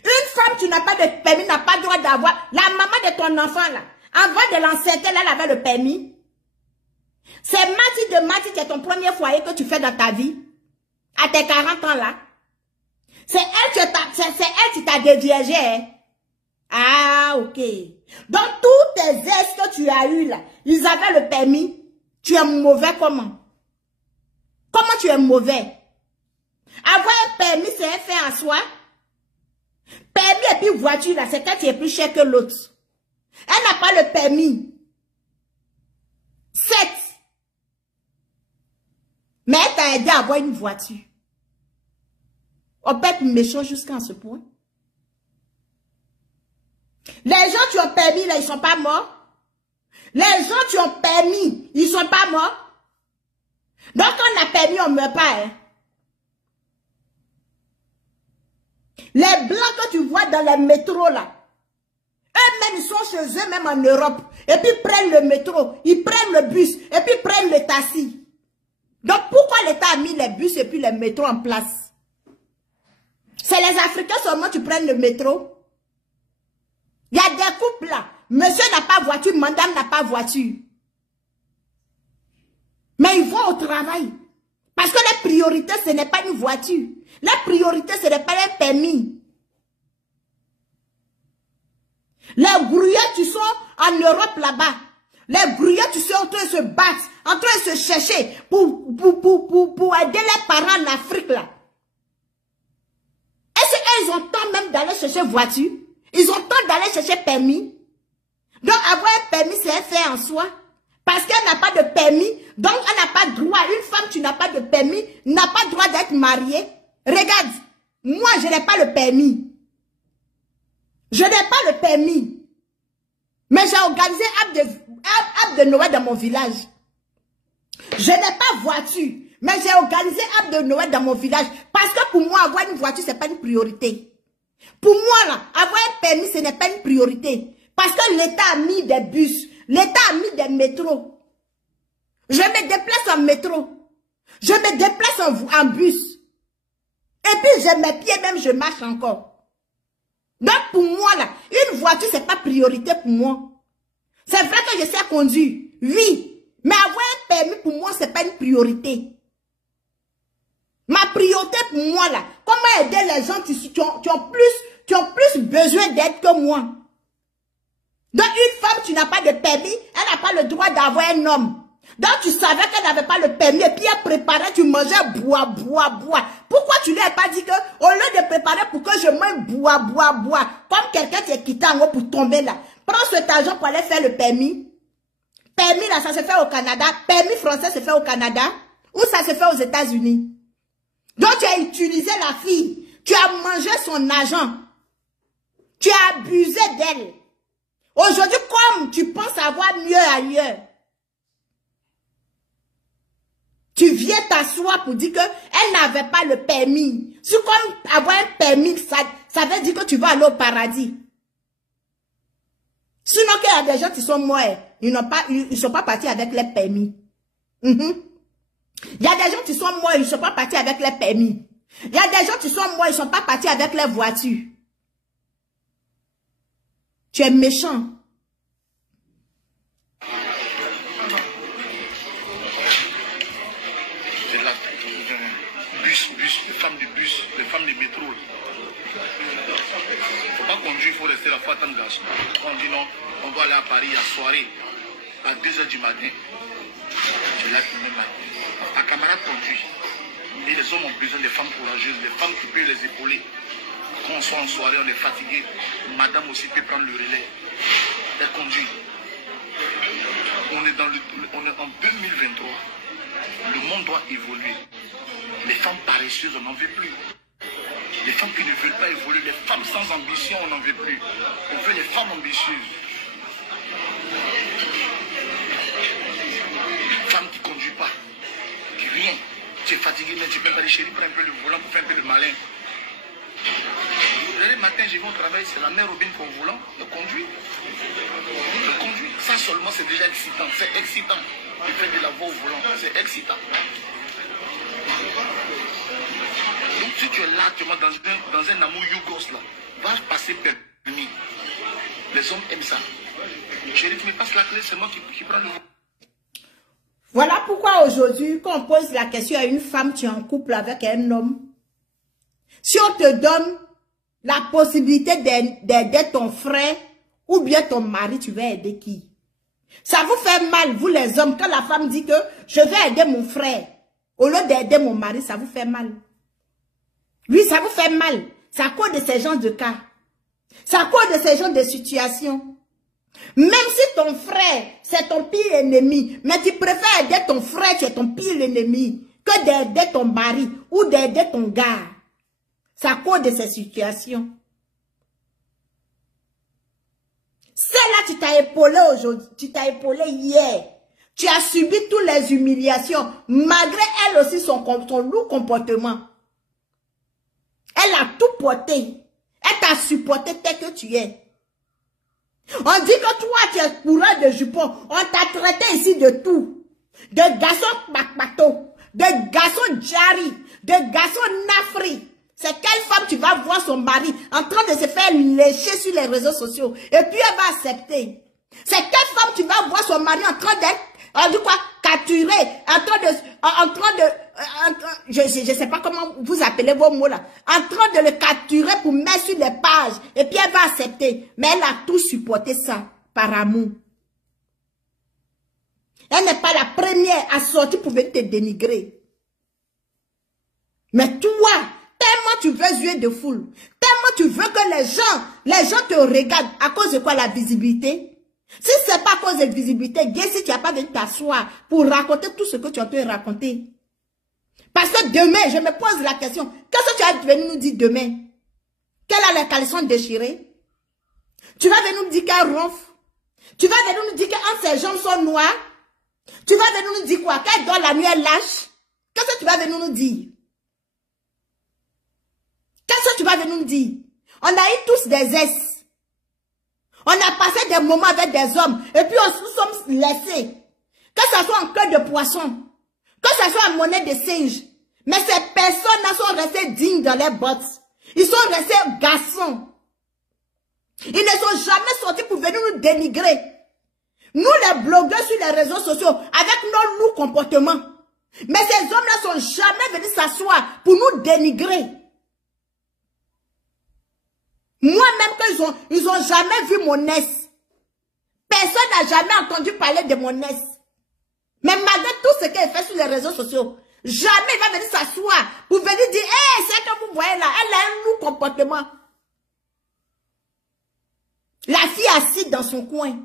Une femme, tu n'as pas de permis, n'a pas le droit d'avoir. La maman de ton enfant, là, avant de l'enceinte, elle avait le permis. C'est Mathilde qui est ton premier foyer que tu fais dans ta vie. À tes 40 ans, là. C'est elle qui t'a déviégé, hein? Ah, ok. Donc, tous tes ex que tu as eu, là, ils avaient le permis. Tu es mauvais comment? Comment tu es mauvais? Avoir un permis, c'est un fait en soi. Permis et puis voiture, là, c'est quand tu es plus cher que l'autre. Elle n'a pas le permis. 7. Mais elle t'a aidé à avoir une voiture. On peut être méchant jusqu'à ce point. Les gens qui ont permis, là, ils ne sont pas morts. Les gens qui ont permis, ils ne sont pas morts. Donc, quand on a permis, on ne meurt pas. Hein. Les blancs que tu vois dans les métros, là, eux-mêmes, ils sont chez eux, même en Europe. Et puis, ils prennent le métro, ils prennent le bus, et puis, ils prennent le taxi. Donc, pourquoi l'État a mis les bus et puis les métros en place? C'est les Africains seulement qui prennent le métro. Il y a des couples là. Monsieur n'a pas voiture, madame n'a pas voiture. Mais ils vont au travail. Parce que la priorité, ce n'est pas une voiture. La priorité, ce n'est pas un permis. Les grouillards qui sont en Europe là-bas. Les grouillards qui sont en train de se battre, en train de se chercher pour aider les parents en Afrique là. Est-ce qu'ils ont temps même d'aller chercher voiture? Ils ont temps d'aller chercher permis? Donc avoir un permis, c'est un fait en soi. Parce qu'elle n'a pas de permis, donc elle n'a pas droit. Une femme qui n'a pas de permis n'a pas droit d'être mariée. Regarde, moi je n'ai pas le permis. Je n'ai pas le permis. Mais j'ai organisé App de Noël dans mon village. Je n'ai pas voiture. Mais j'ai organisé App de Noël dans mon village. Parce que pour moi, avoir une voiture, ce n'est pas une priorité. Pour moi, là, avoir un permis, ce n'est pas une priorité. Parce que l'État a mis des bus. L'État a mis des métros. Je me déplace en métro. Je me déplace en bus. Et puis j'ai mes pieds, même je marche encore. Donc pour moi là, une voiture c'est pas priorité pour moi. C'est vrai que je sais conduire, oui. Mais avoir un permis pour moi c'est pas une priorité. Ma priorité pour moi là, comment aider les gens qui ont plus besoin d'aide que moi. Donc une femme tu n'as pas de permis, elle n'a pas le droit d'avoir un homme. Donc tu savais qu'elle n'avait pas le permis et puis elle préparait, tu mangeais bois. Pourquoi tu ne lui as pas dit que au lieu de préparer pour que je mange bois, comme quelqu'un t'est quitté en haut pour tomber là, prends cet argent pour aller faire le permis. Permis là ça se fait au Canada, permis français se fait au Canada ou ça se fait aux États-Unis. Donc tu as utilisé la fille, tu as mangé son argent, tu as abusé d'elle. Aujourd'hui comme tu penses avoir mieux ailleurs, tu viens t'asseoir pour dire qu'elle n'avait pas le permis. Si comme avoir un permis, ça veut dire que tu vas aller au paradis. Sinon qu'il y a des gens qui sont morts, ils ne sont pas partis avec les permis. Il y a des gens qui sont morts, ils ne sont pas partis avec les permis. Il y a des gens qui sont morts, ils ne sont pas partis avec les voitures. Tu es méchant. Les femmes du bus, les femmes du métro. Il ne faut pas conduire, il faut rester la fois à temps de gaz. Quand on dit non, on doit aller à Paris à soirée, à 2 h du matin. C'est là que même ta camarade conduit. Et les hommes ont besoin des femmes courageuses, des femmes qui peuvent les épauler. Quand on soit en soirée, on est fatigué. Madame aussi peut prendre le relais. Elle conduit. On est en 2023. Le monde doit évoluer. Les femmes paresseuses, on n'en veut plus. Les femmes qui ne veulent pas évoluer, les femmes sans ambition, on n'en veut plus. On veut les femmes ambitieuses. Femme qui ne conduit pas, qui rien. Tu es fatigué, mais tu peux pas aller chérie, prends un peu le volant pour faire un peu le malin. Le matin, je vais au travail, c'est la mère Robin qui est au volant, le conduit. Le conduit. Ça seulement, c'est déjà excitant. C'est excitant. Il fait de la voix au volant, c'est excitant. Donc si tu es là actuellement dans un amour yougos là, va passer permis. Les hommes aiment ça. Chérie, tu me passes la clé, c'est moi qui prends le... Voilà pourquoi aujourd'hui, quand on pose la question à une femme, tu es en couple avec un homme. Si on te donne la possibilité d'aider ton frère ou bien ton mari, tu vas aider qui? Ça vous fait mal, vous les hommes, quand la femme dit que je vais aider mon frère, au lieu d'aider mon mari, ça vous fait mal. Oui, ça vous fait mal. C'est à cause de ces genres de cas. C'est à cause de ces genres de situations. Même si ton frère, c'est ton pire ennemi, mais tu préfères aider ton frère qui est ton pire ennemi, que d'aider ton mari ou d'aider ton gars. C'est à cause de ces situations. Celle-là, tu t'as épaulé aujourd'hui, tu t'as épaulé hier. Tu as subi toutes les humiliations, malgré elle aussi son lourd comportement. Elle a tout porté. Elle t'a supporté tel que tu es. On dit que toi, tu es courant de jupon. On t'a traité ici de tout. De garçon bakbato, de garçon jari, de garçon nafri. C'est quelle femme tu vas voir son mari en train de se faire lécher sur les réseaux sociaux. Et puis elle va accepter. C'est quelle femme tu vas voir son mari en train d'être, on dit quoi, capturé, je sais pas comment vous appelez vos mots là, en train de le capturer pour mettre sur les pages. Et puis elle va accepter. Mais elle a tout supporté ça par amour. Elle n'est pas la première à sortir pour venir te dénigrer. Mais toi, tellement tu veux jouer de foule, tellement tu veux que les gens te regardent à cause de quoi? La visibilité. Si ce n'est pas à cause de visibilité, si tu n'as pas venu t'asseoir pour raconter tout ce que tu as pu raconter. Parce que demain, je me pose la question, qu'est-ce que tu vas venir nous dire demain? Qu'elle a les caleçons déchirés? Tu vas venir nous dire qu'elle ronfle? Tu vas venir nous dire que ses jambes sont noires? Tu vas venir nous dire quoi? Qu'elle dort la nuit, elle lâche? Qu'est-ce que tu vas venir nous dire? Qu'est-ce que tu vas venir nous dire? On a eu tous des ex. On a passé des moments avec des hommes et puis on nous sommes laissés. Que ce soit en queue de poisson, que ce soit en monnaie de singe. Mais ces personnes-là sont restées dignes dans les bottes. Ils sont restés garçons. Ils ne sont jamais sortis pour venir nous dénigrer. Nous les blogueurs sur les réseaux sociaux, avec nos lourds comportements. Mais ces hommes-là sont jamais venus s'asseoir pour nous dénigrer. Moi-même, ils ont jamais vu mon S. Personne n'a jamais entendu parler de mon S. Mais malgré tout ce qu'elle fait sur les réseaux sociaux, jamais il va venir s'asseoir pour venir dire, hé, c'est que vous voyez là, elle a un lourd comportement. La fille assise dans son coin.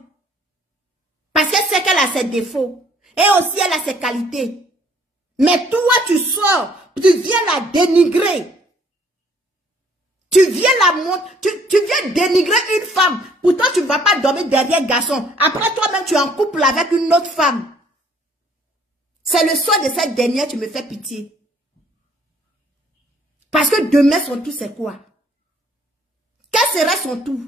Parce qu'elle sait qu'elle a ses défauts. Et aussi elle a ses qualités. Mais toi, tu sors, tu viens la dénigrer. Tu viens tu viens dénigrer une femme. Pourtant, tu ne vas pas dormir derrière garçon. Après, toi-même, tu es en couple avec une autre femme. C'est le soir de cette dernière, tu me fais pitié. Parce que demain, son tout, c'est quoi? Quel serait son tout?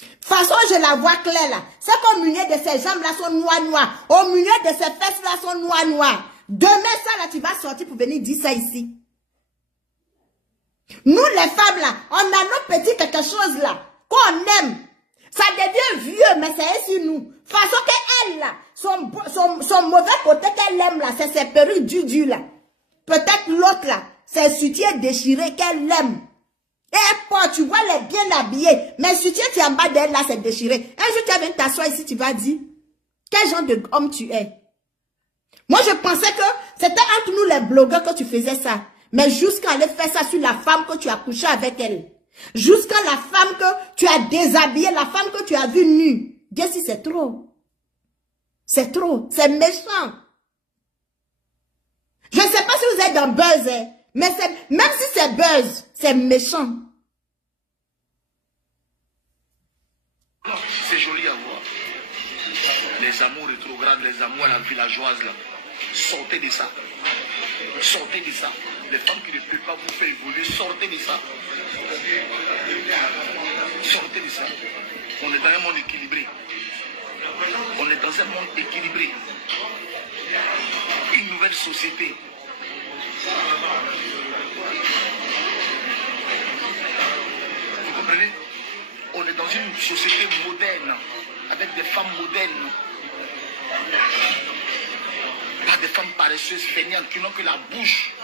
De toute façon, je la vois claire là. C'est qu'au milieu de ses jambes là sont noires. Au milieu de ses fesses là sont noires. Demain, ça là, tu vas sortir pour venir dire ça ici. Nous, les femmes là, on a nos petits quelque chose là, qu'on aime. Ça devient vieux, mais c'est sur nous. De toute façon qu'elle là, son mauvais côté qu'elle aime là, c'est ses perruques du là. Peut-être l'autre là, c'est soutien déchiré qu'elle aime. Et pas, tu vois, elle est bien habillée. Mais si tu es en bas d'elle, là, c'est déchiré. Un jour, tu viens t'asseoir ici, tu vas dire, quel genre d'homme tu es? Moi, je pensais que c'était entre nous, les blogueurs, que tu faisais ça. Mais jusqu'à aller faire ça sur la femme que tu as couché avec elle. Jusqu'à la femme que tu as déshabillée, la femme que tu as vue nue. Dieu si c'est trop. C'est trop. C'est méchant. Je ne sais pas si vous êtes dans buzz, hein. Mais même si c'est buzz, c'est méchant. C'est joli à voir. Les amours rétrogrades, les amours à la villageoise, là. Sortez de ça. Sortez de ça. Les femmes qui ne peuvent pas vous faire évoluer, sortez de ça. Sortez de ça. On est dans un monde équilibré. On est dans un monde équilibré. Une nouvelle société. Vous comprenez? On est dans une société moderne, avec des femmes modernes. Pas des femmes paresseuses, feignantes, qui n'ont que la bouche.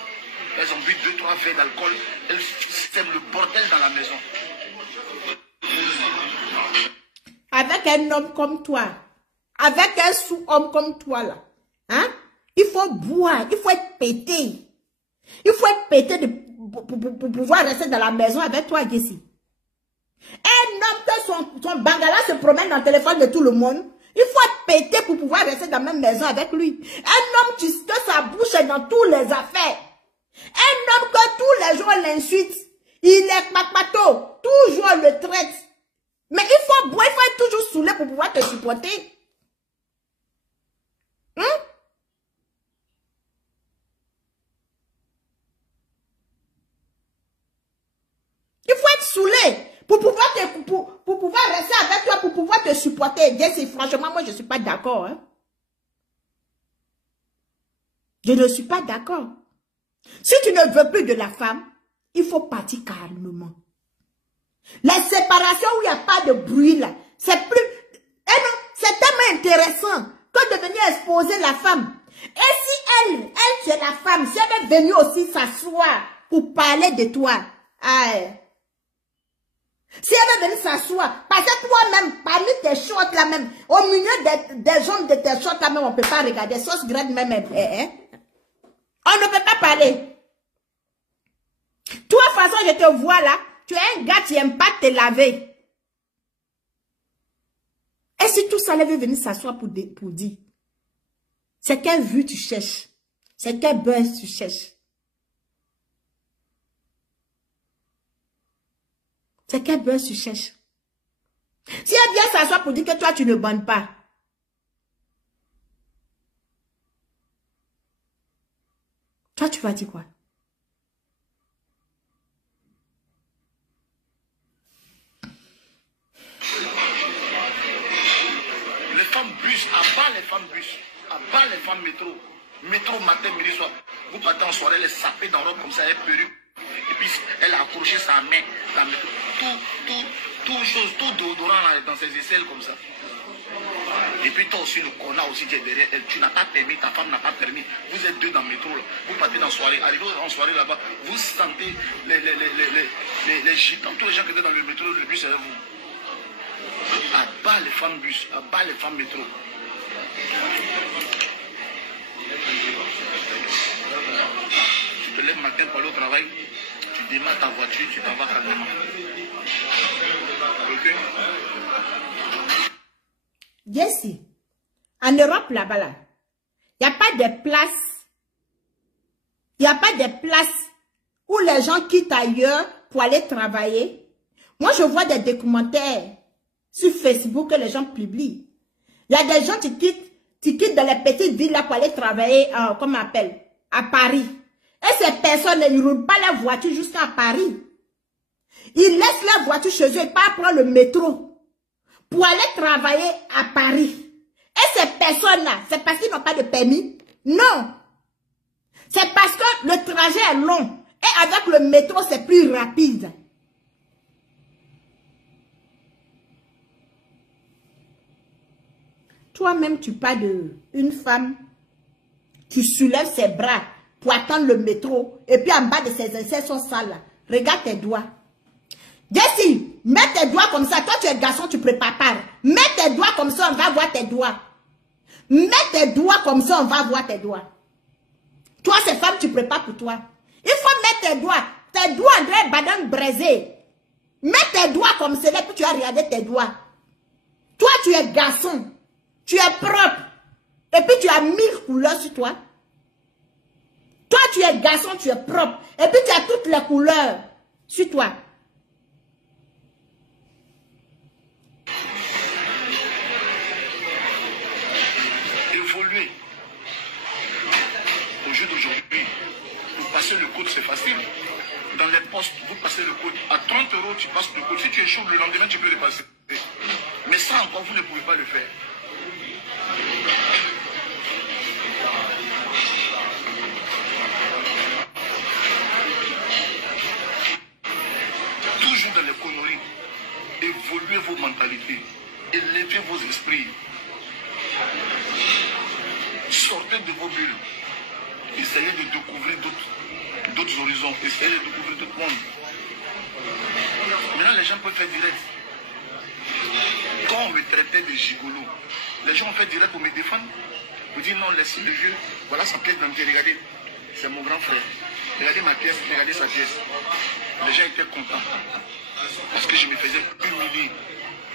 Elles ont bu 2-3 verres d'alcool, elles sèment le bordel dans la maison. Avec un homme comme toi, avec un sous-homme comme toi là, hein? Il faut boire, il faut être pété. Il faut être pété pour pouvoir rester dans la maison avec toi, Jessie. Un homme que son bangala se promène dans le téléphone de tout le monde, il faut être pété pour pouvoir rester dans la même maison avec lui. Un homme que sa bouche est dans toutes les affaires. Un homme que tous les jours l'insulte. Il est papato, toujours le traite. Mais il faut boire, il faut être toujours saoulé pour pouvoir te supporter. Il faut être saoulé pour pouvoir rester avec toi, pour pouvoir te supporter. Jessie, franchement, moi, je ne suis pas d'accord. Hein? Je ne suis pas d'accord. Si tu ne veux plus de la femme, il faut partir calmement. La séparation où il n'y a pas de bruit, là, c'est plus... Eh non, c'est tellement intéressant que de venir exposer la femme. Et si elle, c'est la femme, si elle est venue aussi s'asseoir pour parler de toi, aïe. Si elle est venue s'asseoir, parce que toi-même, parmi tes shorts là même, au milieu des jambes de tes shorts là même, on ne peut pas regarder. Sauce grade même, on ne peut pas parler. Toi, de toute façon, je te vois là, tu es un gars qui n'aime pas te laver. Et si tout ça, elle veut venir s'asseoir pour dire, c'est quelle vue tu cherches, c'est quel buzz tu cherches. C'est quel buzz tu cherches. Si elle vient s'asseoir pour dire que toi, tu ne bandes pas, toi, tu vas dire quoi? À bas les femmes métro. Métro matin, midi, soir. Vous partez en soirée, elle est sapée dans robe comme ça, elle est perruque. Et puis elle a accroché sa main, la métro. Tout déodorant là, dans ses aisselles comme ça. Et puis toi aussi, le connard aussi, tu es derrière elle. Tu n'as pas permis, ta femme n'a pas permis. Vous êtes deux dans le métro là. Vous partez dans la soirée, arrivez en soirée là-bas, vous sentez les gitans, tous les gens qui étaient dans le métro, le bus, c'est vous. À bas les femmes bus, à bas les femmes métro. Tu te lèves le matin pour aller au travail, tu démarres ta voiture, tu t'en vas calmement. Ok? Jesse, en Europe là-bas, là, il n'y a pas de place. Il n'y a pas de place où les gens quittent ailleurs pour aller travailler. Moi, je vois des documentaires sur Facebook que les gens publient. Il y a des gens qui quittent dans les petites villes là pour aller travailler, comment on appelle, à Paris. Et ces personnes, ils ne roulent pas la voiture jusqu'à Paris. Ils laissent la voiture chez eux et pas prendre le métro pour aller travailler à Paris. Et ces personnes-là, c'est parce qu'ils n'ont pas de permis? Non. C'est parce que le trajet est long. Et avec le métro, c'est plus rapide. Toi-même, tu parles d'une femme qui soulève ses bras pour attendre le métro. Et puis en bas de ses aisselles sont sales. Regarde tes doigts. Jesse, mets tes doigts comme ça. Toi, tu es garçon, tu prépares pas. Mets tes doigts comme ça, on va voir tes doigts. Mets tes doigts comme ça, on va voir tes doigts. Toi, ces femmes, tu prépares pour toi. Il faut mettre tes doigts. Tes doigts, André Badam braisé. Mets tes doigts comme cela, puis tu vas regarder tes doigts. Toi, tu es garçon. Tu es propre. Et puis, tu as 1000 couleurs sur toi. Toi, tu es garçon, tu es propre. Et puis, tu as toutes les couleurs sur toi. Évoluer. Au jeu d'aujourd'hui, pour passer le code, c'est facile. Dans les postes, vous passez le code. À 30 €, tu passes le code. Si tu échoues le lendemain, tu peux le passer. Mais ça encore, vous ne pouvez pas le faire. Toujours dans les conneries. Évoluez vos mentalités. Élevez vos esprits. Sortez de vos bulles. Essayez de découvrir d'autres horizons. Essayez de découvrir d'autres mondes. Maintenant, les gens peuvent faire direct. Quand on me traitait de gigolo, les gens ont fait direct pour me défendre. Vous dites non, laissez le vieux. Voilà sa pièce d'identité. Regardez, c'est mon grand frère. Regardez ma pièce, regardez sa pièce. Les gens étaient contents. Parce que je me faisais humilier.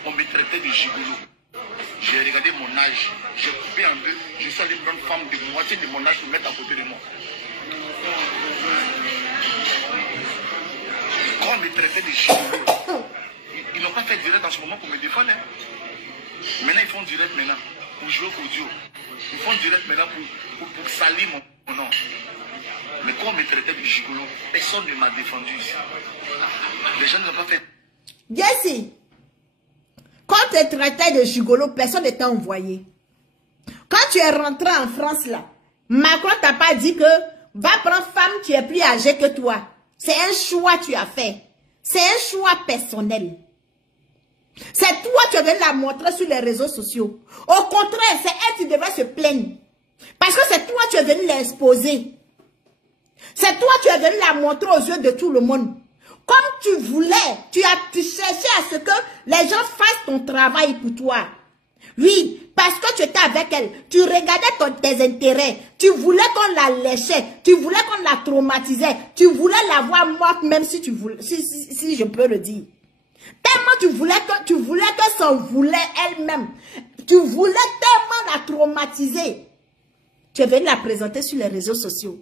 On me traitait de gigolo. J'ai regardé mon âge. J'ai coupé en deux. Je suis allé prendre une femme de moitié de mon âge pour mettre à côté de moi. Quand on me traitait de gigolo, ils n'ont pas fait direct en ce moment pour me défendre. Hein. Maintenant, ils font direct maintenant pour jouer au audio. Ils font direct maintenant pour salir mon nom. Mais quand on me traitait de gigolo, personne ne m'a défendu ici. Les gens n'ont pas fait. Jesse, quand tu es traité de gigolo, personne ne t'a envoyé. Quand tu es rentré en France là, Macron t'a pas dit que va prendre femme, tu es plus âgé que toi. C'est un choix que tu as fait. C'est un choix personnel. C'est toi qui devais la montrer sur les réseaux sociaux. Au contraire, c'est elle qui devrait se plaindre. Parce que c'est toi qui es venu l'exposer. C'est toi qui es venu la montrer aux yeux de tout le monde. Comme tu voulais, tu cherchais à ce que les gens fassent ton travail pour toi. Oui, parce que tu étais avec elle. Tu regardais tes intérêts. Tu voulais qu'on la léchait. Tu voulais qu'on la traumatisait. Tu voulais la voir morte même si tu voulais, si je peux le dire. Tellement tu voulais que s'en voulait elle-même. Tu voulais tellement la traumatiser. Tu es venu la présenter sur les réseaux sociaux.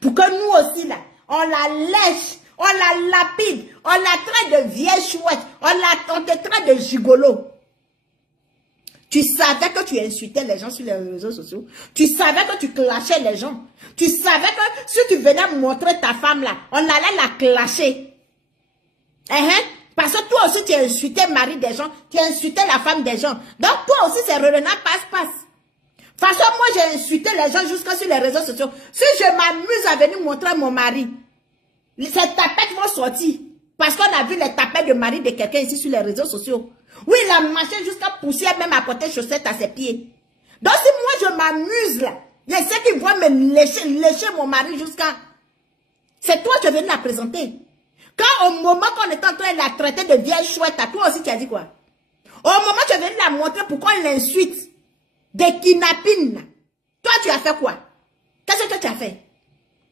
Pour que nous aussi, là, on la lèche, on la lapide, on la traite de vieille chouette, on te traite de gigolo. Tu savais que tu insultais les gens sur les réseaux sociaux. Tu savais que tu clashais les gens. Tu savais que si tu venais montrer ta femme là, on allait la clasher. Parce que toi aussi tu insultais le mari des gens, tu insultais la femme des gens. Donc toi aussi c'est Renan passe-passe. De toute façon, moi, j'ai insulté les gens jusqu'à sur les réseaux sociaux. Si je m'amuse à venir montrer mon mari, ces tapettes vont sortir. Parce qu'on a vu les tapettes de mari de quelqu'un ici sur les réseaux sociaux. Oui, il a marché jusqu'à pousser, même à porter chaussettes à ses pieds. Donc, si moi, je m'amuse là, il y a ceux qui vont me lécher mon mari jusqu'à... C'est toi qui es venu la présenter. Quand au moment qu'on est en train de la traiter de vieille chouette, à toi aussi, tu as dit quoi? Au moment où tu es venu la montrer pourquoi il l'insulte. Des kidnappings. Toi, tu as fait quoi? Qu'est-ce que tu as fait?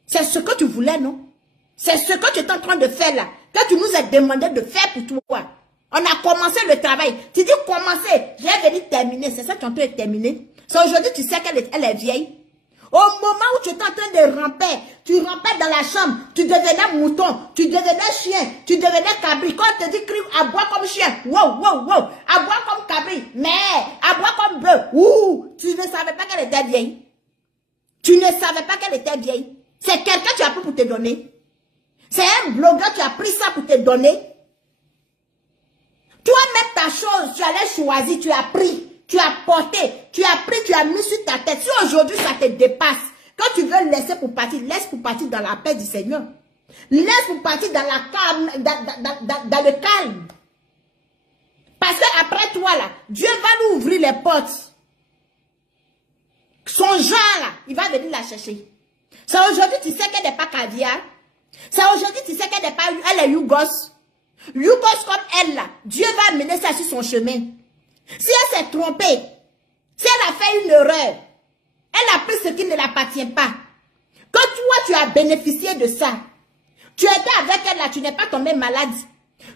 C'est ce que tu voulais, non? C'est ce que tu es en train de faire là. Que tu nous as demandé de faire pour toi. On a commencé le travail. Tu dis commencer. J'ai venu terminer. C'est ça que tu es en train de terminer. C'est aujourd'hui tu sais qu'elle est vieille. Au moment où tu es en train de ramper, tu rampais dans la chambre, tu devenais mouton, tu devenais chien, tu devenais cabri. Quand on te dit crie, aboie comme chien, wow, wow, wow, aboie comme cabri, mais aboie comme bœuf, ouh, tu ne savais pas qu'elle était vieille. Tu ne savais pas qu'elle était vieille. C'est quelqu'un que tu as pris pour te donner. C'est un blogueur qui a pris ça pour te donner. Toi-même ta chose, tu allais choisir, tu as pris. Tu as porté, tu as pris, tu as mis sur ta tête. Si aujourd'hui ça te dépasse, quand tu veux laisser pour partir, laisse pour partir dans la paix du Seigneur. Laisse pour partir dans la calme, dans le calme. Parce qu'après toi là, Dieu va nous ouvrir les portes. Son genre là, il va venir la chercher. C'est aujourd'hui tu sais qu'elle n'est pas caviar. C'est aujourd'hui tu sais qu'elle n'est pas, elle est Yougos. Yougos comme elle là, Dieu va amener ça sur son chemin. Si elle s'est trompée, si elle a fait une erreur, elle a pris ce qui ne l'appartient pas. Quand toi, tu as bénéficié de ça, tu étais avec elle là, tu n'es pas tombé malade.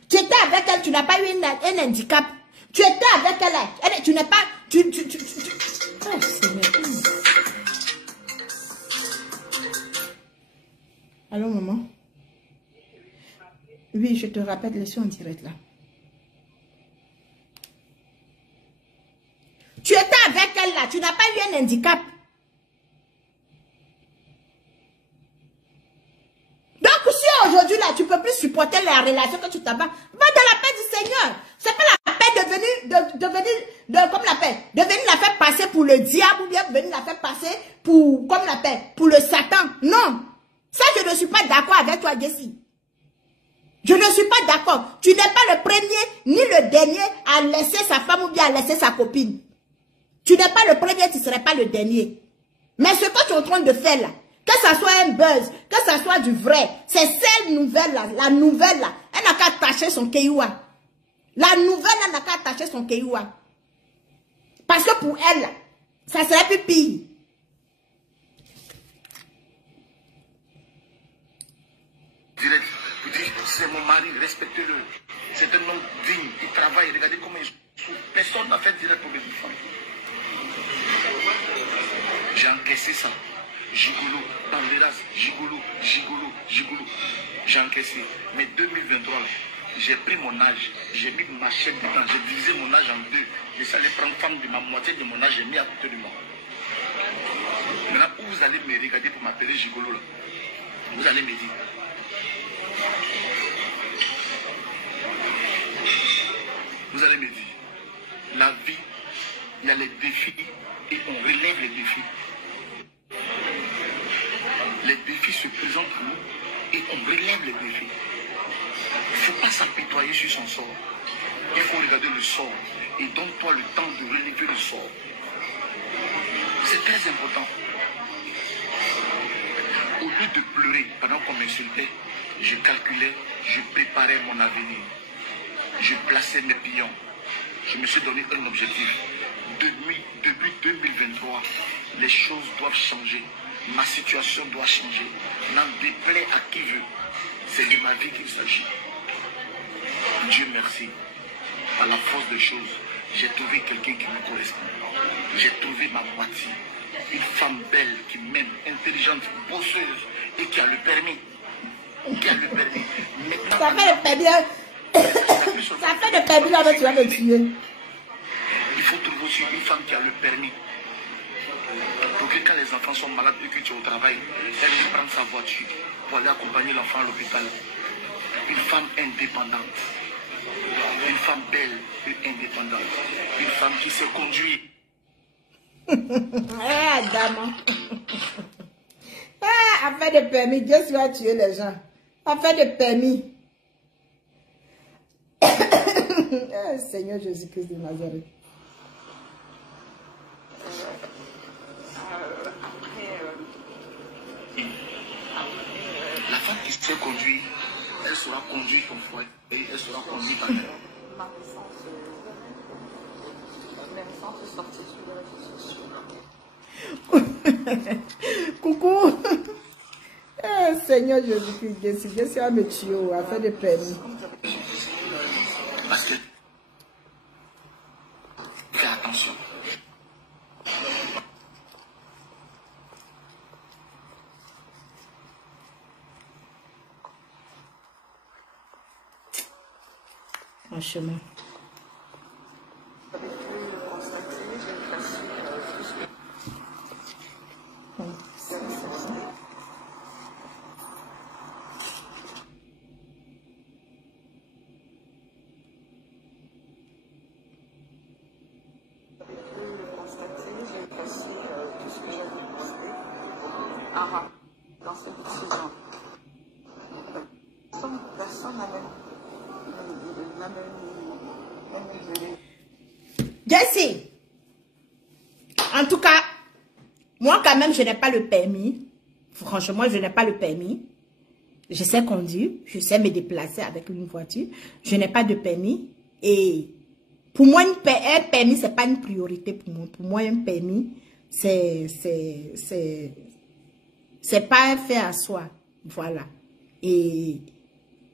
Tu étais avec elle, tu n'as pas eu un handicap. Tu étais avec elle là, tu n'es pas... Oh, Seigneur. Allô, maman? Oui, je te rappelle, je suis en direct là. Tu étais avec elle là, tu n'as pas eu un handicap. Donc si aujourd'hui là, tu ne peux plus supporter la relation que tu t'as pas, va dans la paix du Seigneur. C'est pas la paix de venir la faire passer pour le diable ou bien venir la faire passer pour, comme la paix, pour le Satan. Non. Ça, je ne suis pas d'accord avec toi, Jessie. Je ne suis pas d'accord. Tu n'es pas le premier ni le dernier à laisser sa femme ou bien à laisser sa copine. Tu n'es pas le premier, tu ne serais pas le dernier. Mais ce que tu es en train de faire là, que ça soit un buzz, que ça soit du vrai, c'est cette nouvelle là, la nouvelle là, elle n'a qu'à attacher son keyoua. La nouvelle elle n'a qu'à attacher son keyoua. Parce que pour elle, là, ça serait plus pire. Direct, vous dites, c'est mon mari, respectez-le. C'est un homme digne, il travaille, regardez comment il souffre. Personne n'a fait direct pour les femmes. J'ai encaissé ça. Gigolo, dans les races, gigolo, gigolo, gigolo. J'ai encaissé. Mais 2023, j'ai pris mon âge, j'ai mis ma chaîne dedans, j'ai divisé mon âge en deux. J'ai allé prendre femme de ma moitié de mon âge, j'ai mis à côté de moi. Maintenant, où vous allez me regarder pour m'appeler gigolo là? Vous allez me dire. Vous allez me dire, la vie, il y a les défis et on relève les défis. Les défis se présentent pour nous et on relève les défis. Il ne faut pas s'apitoyer sur son sort. Il faut regarder le sort et donne-toi le temps de relever le sort. C'est très important. Au lieu de pleurer pendant qu'on m'insultait, je calculais, je préparais mon avenir. Je plaçais mes pions. Je me suis donné un objectif. Depuis 2023, les choses doivent changer. Ma situation doit changer. N'en déplaît à qui veut. C'est de ma vie qu'il s'agit. Dieu merci. À la force des choses, j'ai trouvé quelqu'un qui me correspond. J'ai trouvé ma moitié. Une femme belle qui m'aime, intelligente, bosseuse et qui a le permis. Qui a le permis. Maintenant, ça fait le permis. Ça fait le permis là, tu vas me tuer. Il faut trouver aussi une femme qui a le permis. Pour que quand les enfants sont malades et que tu es au travail, elle vient prendre sa voiture pour aller accompagner l'enfant à l'hôpital. Une femme indépendante. Une femme belle et indépendante. Une femme qui se conduit. Dame. Affaire de permis, Dieu va tuer les gens. Affaire de permis. Seigneur Jésus-Christ de Nazareth. La femme qui sait conduire, elle saura conduire ton foyer. Elle saura conduire ta mère. Ma naissance est sortie sur les réseaux sociaux. Coucou. Seigneur Jésus-Christ, Dieu va me tuer affaire de permis. Parce que fais attention. Franchement. J'avais pu le constater, j'ai passé tout ce que j'avais posté dans cette décision. Personne n'avait Jessie, en tout cas, moi quand même, je n'ai pas le permis. Franchement, je n'ai pas le permis. Je sais conduire, je sais me déplacer avec une voiture. Je n'ai pas de permis. Et pour moi, un permis, ce n'est pas une priorité pour moi. Pour moi, un permis, c'est pas un fait à soi. Voilà. Et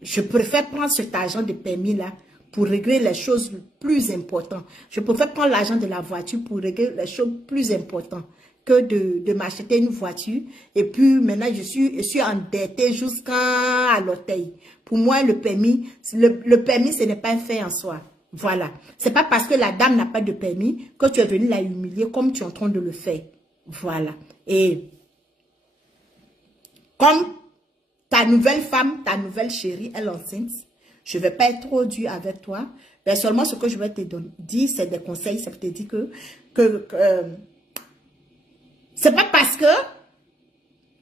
je préfère prendre cet argent de permis-là pour régler les choses plus importantes. Je préfère prendre l'argent de la voiture pour régler les choses plus importantes que de m'acheter une voiture. Et puis maintenant, je suis endettée jusqu'à l'orteil. Pour moi, le permis, ce n'est pas un fait en soi. Voilà. C'est pas parce que la dame n'a pas de permis que tu es venu la humilier comme tu es en train de le faire. Voilà. Et comme ta nouvelle femme, ta nouvelle chérie, elle est enceinte, je ne vais pas être trop dur avec toi. Mais seulement ce que je vais te dire, c'est des conseils. Ça te dit que c'est pas parce que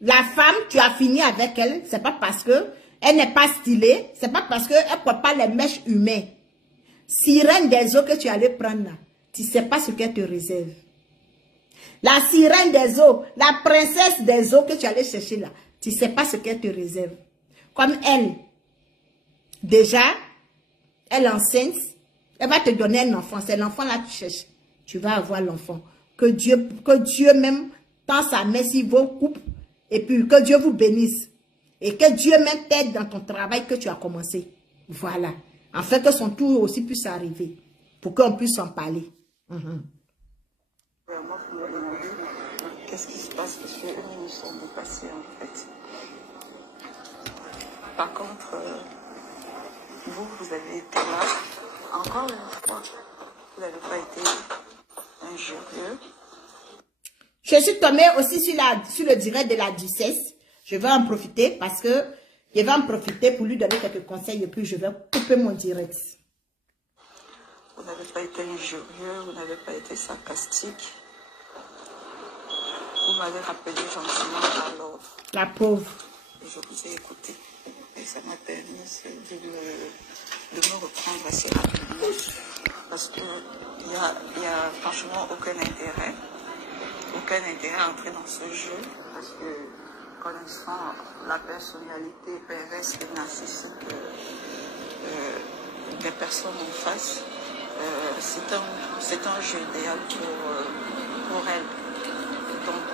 la femme, tu as fini avec elle, c'est pas parce que elle n'est pas stylée, c'est pas parce qu'elle ne porte pas les mèches humaines. Sirène des eaux que tu allais prendre là, tu ne sais pas ce qu'elle te réserve. La sirène des eaux, la princesse des eaux que tu allais chercher là, tu ne sais pas ce qu'elle te réserve. Comme elle, déjà, elle est enceinte, elle va te donner un enfant. C'est l'enfant là que tu cherches. Tu vas avoir l'enfant. Que Dieu même, tend sa main si vos couples, et puis que Dieu vous bénisse. Et que Dieu même t'aide dans ton travail que tu as commencé. Voilà. En fait, que son tour aussi puisse arriver. Pour qu'on puisse en parler. Qu'est-ce qui se passe? Parce que nous sommes dépassés en fait. Par contre, vous avez été là. Encore une fois, vous n'avez pas été injurieux. Je suis tombée aussi sur le direct de la duchesse. Je vais en profiter parce que je vais en profiter pour lui donner quelques conseils et puis je vais couper mon direct. Vous n'avez pas été injurieux, vous n'avez pas été sarcastique. Vous m'avez rappelé gentiment à l'ordre. La pauvre. Et je vous ai écouté. Et ça m'a permis de me reprendre assez rapidement. Parce qu'il n'y a franchement aucun intérêt à entrer dans ce jeu. Parce que connaissant la personnalité perverse et narcissique des personnes en face, c'est un jeu idéal pour elles. Donc,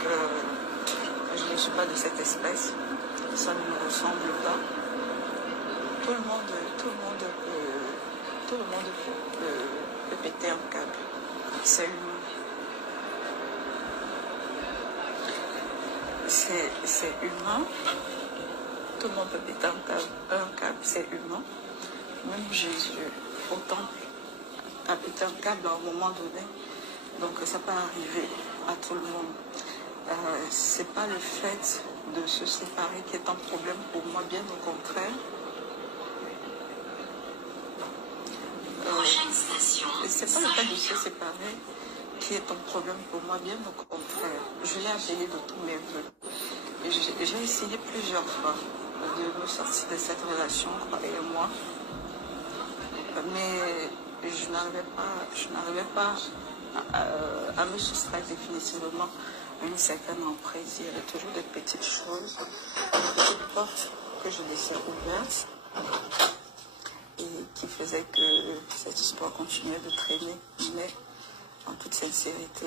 je ne suis pas de cette espèce. Ça ne me ressemble pas. Tout le monde peut péter un câble. C'est humain. C'est humain. Tout le monde peut péter un câble, c'est humain. Même Jésus, au temple, a pété un câble à un moment donné. Donc ça peut arriver à tout le monde. C'est pas le fait de se séparer qui est un problème pour moi, bien au contraire. C'est pas le fait de se séparer qui est ton problème pour moi, bien au contraire. Je l'ai appelé de tous mes voeux. J'ai essayé plusieurs fois de me sortir de cette relation, croyez-moi. Mais je n'arrivais pas à me soustraire définitivement à une certaine emprise. Il y avait toujours des petites choses, des petites portes que je laissais ouvertes et qui faisaient que cette histoire continuait de traîner. Mais en toute sincérité,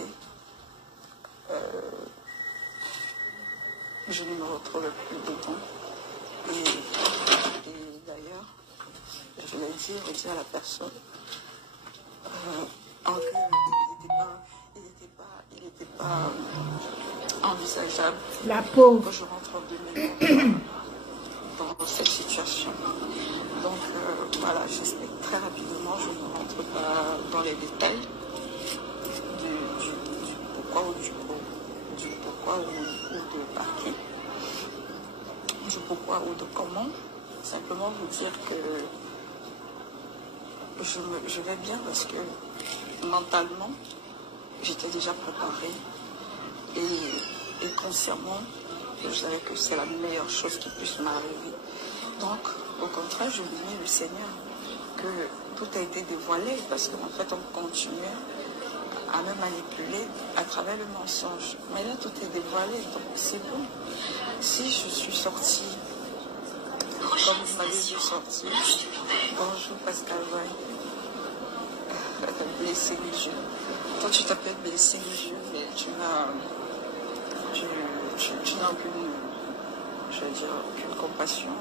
je ne me retrouvais plus dedans. Et d'ailleurs, je l'ai dit, à la personne, il n'était pas envisageable la pauvre que je rentre en 2000 dans cette situation. Donc voilà, j'explique très rapidement, je ne rentre pas dans les détails du pourquoi ou du pourquoi ou de par qui, du pourquoi ou de comment. Simplement vous dire que je vais bien parce que mentalement, j'étais déjà préparée et consciemment, je savais que c'est la meilleure chose qui puisse m'arriver. Donc, au contraire, je bénis le Seigneur que tout a été dévoilé parce qu'en fait, on continue à me manipuler à travers le mensonge. Mais là, tout est dévoilé, donc c'est bon. Si je suis sortie, comme vous m'avez dit sortir, bonjour Pascal Vaille, blessé Dieu. Toi, tu t'appelles blessé Dieu, mais tu n'as aucune, je veux dire, aucune compassion,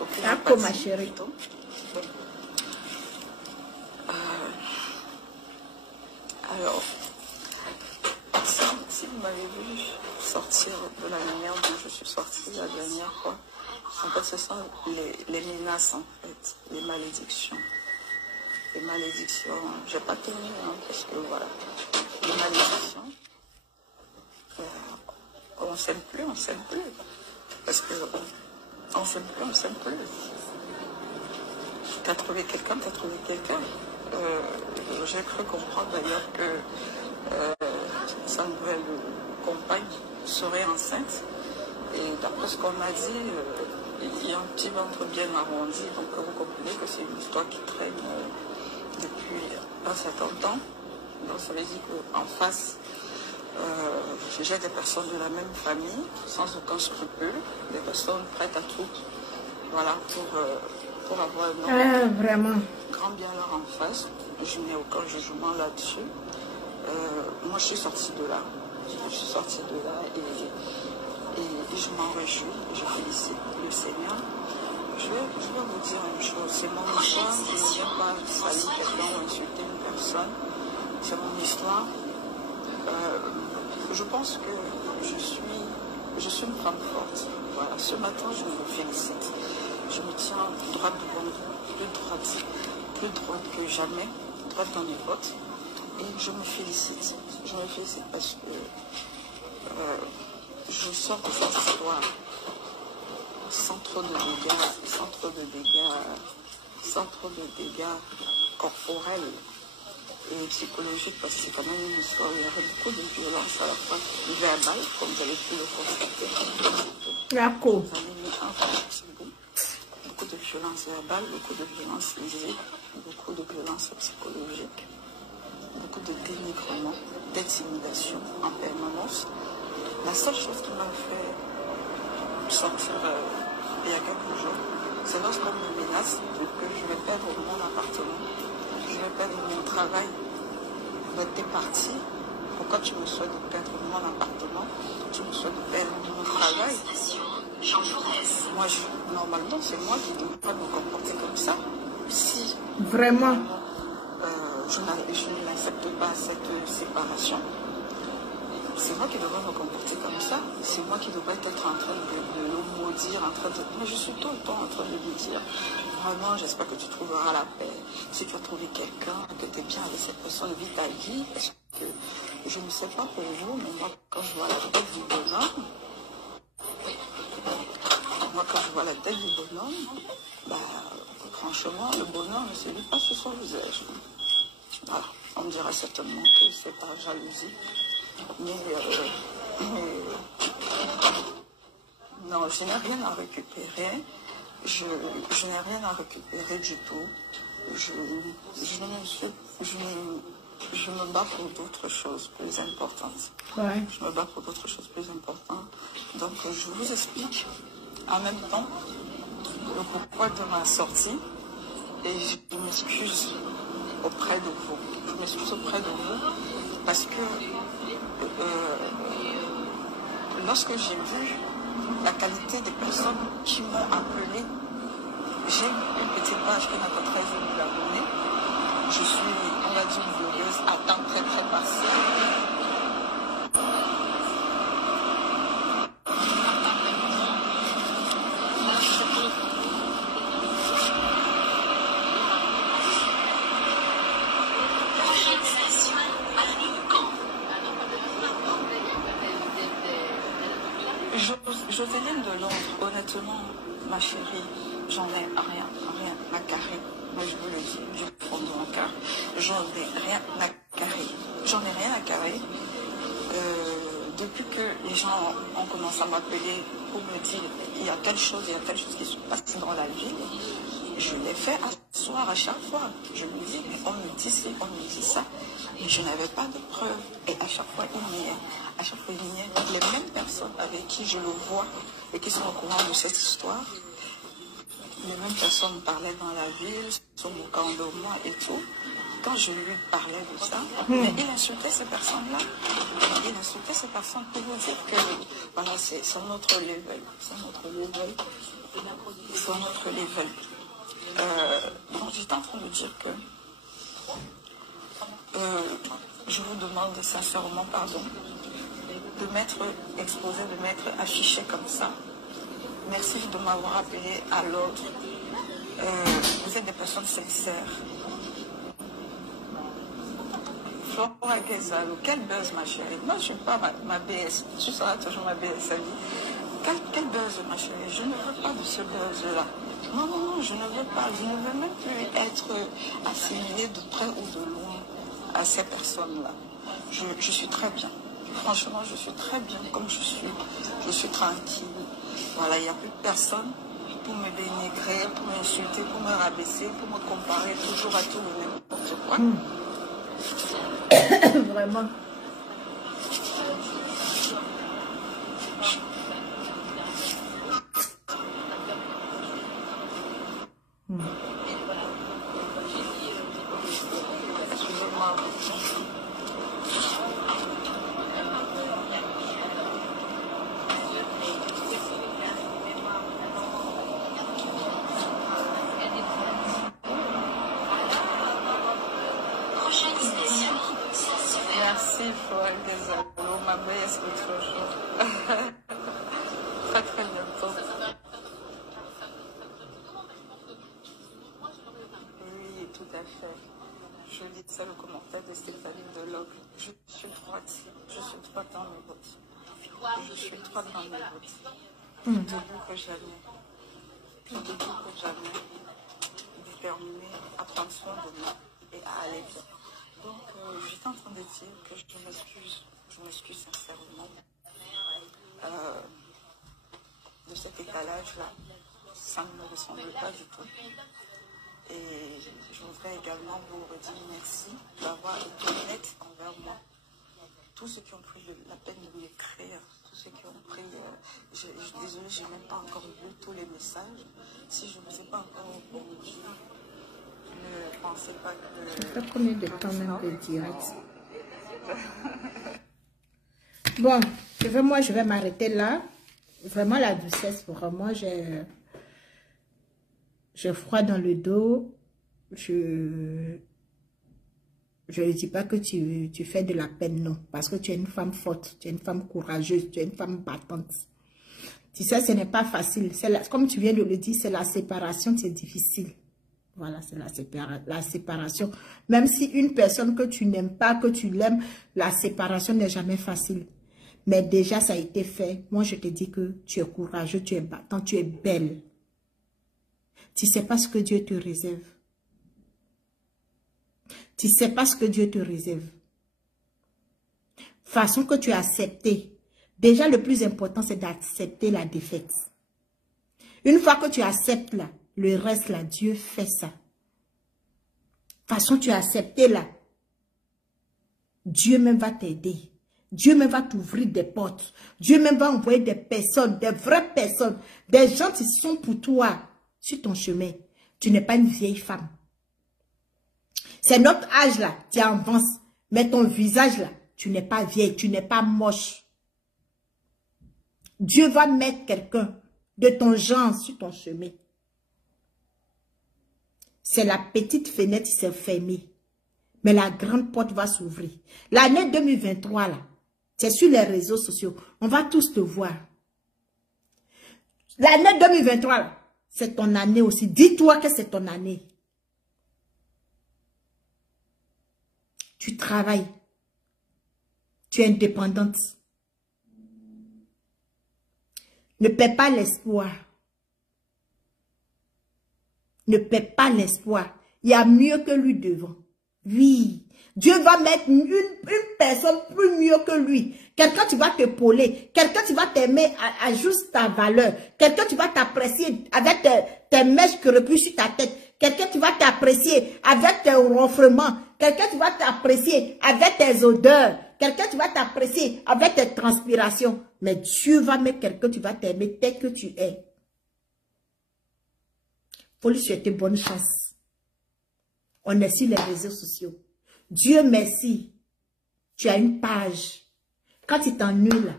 aucune empathie, ma chérie. Alors, si vous m'avez vu sortir de la manière dont je suis sortie la dernière fois, en fait, ce sont les menaces, en fait, les malédictions. Les malédictions, je n'ai pas tenu, hein, parce que voilà, les malédictions, on ne s'aime plus, parce que on ne s'aime plus. Tu as trouvé quelqu'un, j'ai cru comprendre d'ailleurs que sa nouvelle compagne serait enceinte. Et d'après ce qu'on m'a dit, il y a un petit ventre bien arrondi. Donc vous comprenez que c'est une histoire qui traîne depuis un certain temps. Donc ça veut dire qu'en face, j'ai des personnes de la même famille, sans aucun scrupule, des personnes prêtes à tout, voilà, pour avoir un vraiment grand bien leur en face. Je n'ai aucun jugement là-dessus. Moi, je suis sortie de là. Et je m'en réjouis. Je félicite le Seigneur. Je vais vous dire une chose. C'est mon histoire. Je ne viens pas saluer quelqu'un ou insulter une personne. C'est mon histoire. Je pense que je suis une femme forte. Voilà. Ce matin, je me félicite. Je me tiens droite devant vous, plus droite que jamais, droite dans mes bottes. Et je me félicite. Je me félicite parce que je sors de cette histoire sans trop de dégâts corporels et psychologiques, parce que c'est quand même une histoire où il y avait beaucoup de violence à la fois verbale, comme vous avez pu le constater. D'accord. Beaucoup de violence verbale, beaucoup de violence physique, beaucoup de violence psychologique, beaucoup de dénigrement, d'intimidation en permanence. La seule chose qui m'a fait sortir il y a quelques jours, c'est lorsqu'on me menace que je vais perdre mon appartement, je vais perdre mon travail. T'es parti, pourquoi tu me souhaites de perdre mon appartement, tu me souhaites de perdre mon travail? Moi, normalement, c'est moi qui ne dois pas me comporter comme ça. Si vraiment je n'accepte pas cette séparation, c'est moi qui devrais me comporter comme ça. C'est moi qui devrais être en train de le maudire, mais je suis tout le temps en train de lui dire, vraiment, j'espère que tu trouveras la paix. Si tu as trouvé quelqu'un, que tu es bien avec cette personne, vis ta vie, parce que je ne sais pas pour vous, mais moi, quand je vois la tête du bonhomme, bah, franchement, le bonheur ne se lit pas sur son visage. Voilà. On me dira certainement que c'est par jalousie. Mais non, je n'ai rien à récupérer. Je n'ai rien à récupérer du tout. Je me bats pour d'autres choses plus importantes. Ouais. Je me bats pour d'autres choses plus importantes. Donc, je vous explique en même temps le pourquoi de ma sortie. Et je m'excuse auprès de vous. Je m'excuse auprès de vous parce que lorsque j'ai vu la qualité des personnes qui m'ont appelé, j'ai une petite page qui n'a pas 13 000 abonnés. Je suis, on va dire, glorieuse à temps très très partiel. Jocelyne de Londres, honnêtement, ma chérie, j'en ai rien à carrer. Moi, je vous le dis du fond de mon cœur. J'en ai rien à carrer. J'en ai rien à carrer. Depuis que les gens ont commencé à m'appeler pour me dire il y a telle chose qui se passe dans la vie, je l'ai fait asseoir à chaque fois. Je me dis, on me dit ci, on me dit ça. Mais je n'avais pas de preuves. Et à chaque fois, il niait. À chaque fois, il niait. Les mêmes personnes avec qui je le vois et qui sont au courant de cette histoire, les mêmes personnes me parlaient dans la ville, sur mon camp de moi et tout. Quand je lui parlais de ça, mais il insultait ces personnes-là. Il insultait ces personnes pour vous dire que voilà, c'est notre level. C'est notre level. C'est notre level. Donc j'étais en train de dire que je vous demande sincèrement pardon de m'être exposé, de m'être affiché comme ça. Merci de m'avoir appelé à l'ordre. Vous êtes des personnes sincères. Flora Ghezalo, quel buzz ma chérie. Moi je ne suis pas ma BS, je serai toujours ma BS à vie. Quel buzz ma chérie, je ne veux pas de ce buzz-là. Non, non, non, je ne veux pas. Je ne veux même plus être assimilée de près ou de loin à ces personnes-là. Je suis très bien. Franchement, je suis très bien comme je suis. Je suis tranquille. Voilà, il n'y a plus de personne pour me dénigrer, pour m'insulter, pour me rabaisser, pour me comparer toujours à tout le n'importe quoi. Vraiment. Excusez-moi. Merci, Flora Ghezalo, ma belle, est-ce que tu es chaud? Très très bientôt. Oui, tout à fait. Je lisais le commentaire de Stéphanie de Locke. Je suis droite. Je suis droite dans mes bottes. Je suis droite dans mes bottes. Plus debout que jamais. Plus debout que jamais. Déterminée à prendre soin de moi et à aller bien. Donc, j'étais en train de dire que je m'excuse sincèrement de cet étalage-là. Ça ne me ressemble pas du tout. Et je voudrais également vous redire merci d'avoir été honnête envers moi. Tous ceux qui ont pris la peine de m'écrire, tous ceux qui ont pris... désolée, je n'ai même pas encore lu tous les messages. Si je ne vous ai pas encore répondu, ne pensez pas que... Ça fait combien de temps même de direct? Bon, moi je vais m'arrêter là. Vraiment la doucesse, vraiment j'ai froid dans le dos. Je ne dis pas que tu fais de la peine, non. Parce que tu es une femme forte, tu es une femme courageuse, tu es une femme battante. Tu sais, ce n'est pas facile. Comme tu viens de le dire, c'est la séparation, c'est difficile. Voilà, c'est la séparation. Même si une personne que tu n'aimes pas, que tu l'aimes, la séparation n'est jamais facile. Mais déjà, ça a été fait. Moi, je te dis que tu es courageux, tu es battant, tu es belle. Tu ne sais pas ce que Dieu te réserve. Tu ne sais pas ce que Dieu te réserve. Façon que tu as accepté. Déjà, le plus important, c'est d'accepter la défaite. Une fois que tu acceptes là, le reste là, Dieu fait ça. Façon tu as accepté là, Dieu même va t'aider. Dieu même va t'ouvrir des portes. Dieu même va envoyer des personnes, des vraies personnes, des gens qui sont pour toi sur ton chemin. Tu n'es pas une vieille femme. C'est notre âge là qui avance. Mais ton visage là, tu n'es pas vieille, tu n'es pas moche. Dieu va mettre quelqu'un de ton genre sur ton chemin. C'est la petite fenêtre qui s'est fermée. Mais la grande porte va s'ouvrir. L'année 2023 là, c'est sur les réseaux sociaux. On va tous te voir. L'année 2023 là, c'est ton année aussi. Dis-toi que c'est ton année. Tu travailles. Tu es indépendante. Ne perds pas l'espoir. Ne perds pas l'espoir. Il y a mieux que lui devant. Oui. Dieu va mettre une personne plus mieux que lui. Quelqu'un qui va t'épauler. Quelqu'un qui va t'aimer à juste ta valeur. Quelqu'un qui va t'apprécier avec tes mèches qui repuent sur ta tête. Quelqu'un qui va t'apprécier avec tes ronflements. Quelqu'un qui va t'apprécier avec tes odeurs. Quelqu'un qui va t'apprécier avec tes transpirations. Mais Dieu va mettre quelqu'un qui va t'aimer tel que tu es. Il faut lui souhaiter bonne chance. On est sur les réseaux sociaux. Dieu merci. Tu as une page. Quand tu t'ennuies là,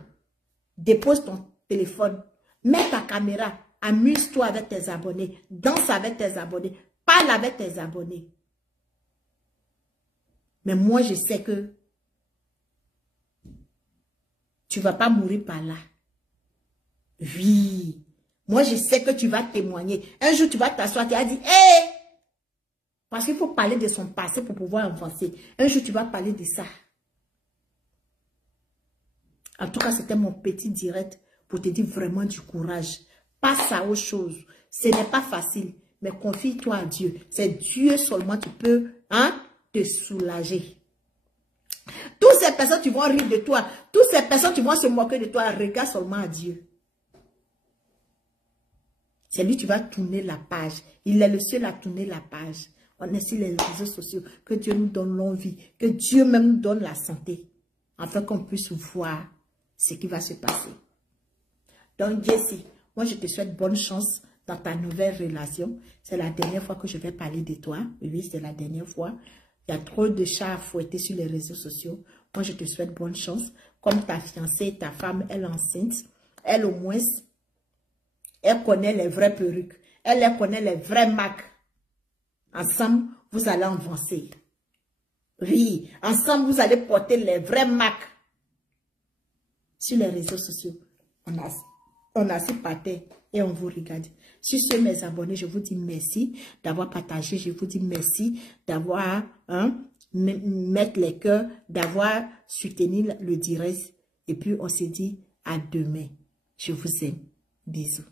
dépose ton téléphone. Mets ta caméra. Amuse-toi avec tes abonnés. Danse avec tes abonnés. Parle avec tes abonnés. Mais moi, je sais que tu ne vas pas mourir par là. Oui. Moi, je sais que tu vas témoigner. Un jour, tu vas t'asseoir, tu vas dire, hé! Parce qu'il faut parler de son passé pour pouvoir avancer. Un jour, tu vas parler de ça. En tout cas, c'était mon petit direct pour te dire vraiment du courage. Passe à autre chose. Ce n'est pas facile, mais confie-toi à Dieu. C'est Dieu seulement qui peut te soulager. Toutes ces personnes qui vont rire de toi, toutes ces personnes qui vont se moquer de toi, regarde seulement à Dieu. C'est lui qui va tourner la page. Il est le seul à tourner la page. On est sur les réseaux sociaux. Que Dieu nous donne l'envie. Que Dieu même nous donne la santé. Afin qu'on puisse voir ce qui va se passer. Donc Jessie, moi je te souhaite bonne chance dans ta nouvelle relation. C'est la dernière fois que je vais parler de toi. Oui, c'est la dernière fois. Il y a trop de chats à fouetter sur les réseaux sociaux. Moi je te souhaite bonne chance. Comme ta fiancée, ta femme, elle est enceinte. Elle au moins... Elle connaît les vraies perruques. Elle connaît les vrais marques. Ensemble, vous allez avancer. Oui, ensemble, vous allez porter les vraies marques. Sur les réseaux sociaux, on a ces parterres et on vous regarde. Sur ce, mes abonnés, je vous dis merci d'avoir partagé. Je vous dis merci d'avoir mettre les cœurs, d'avoir soutenu le direct. Et puis, on se dit à demain. Je vous aime. Bisous.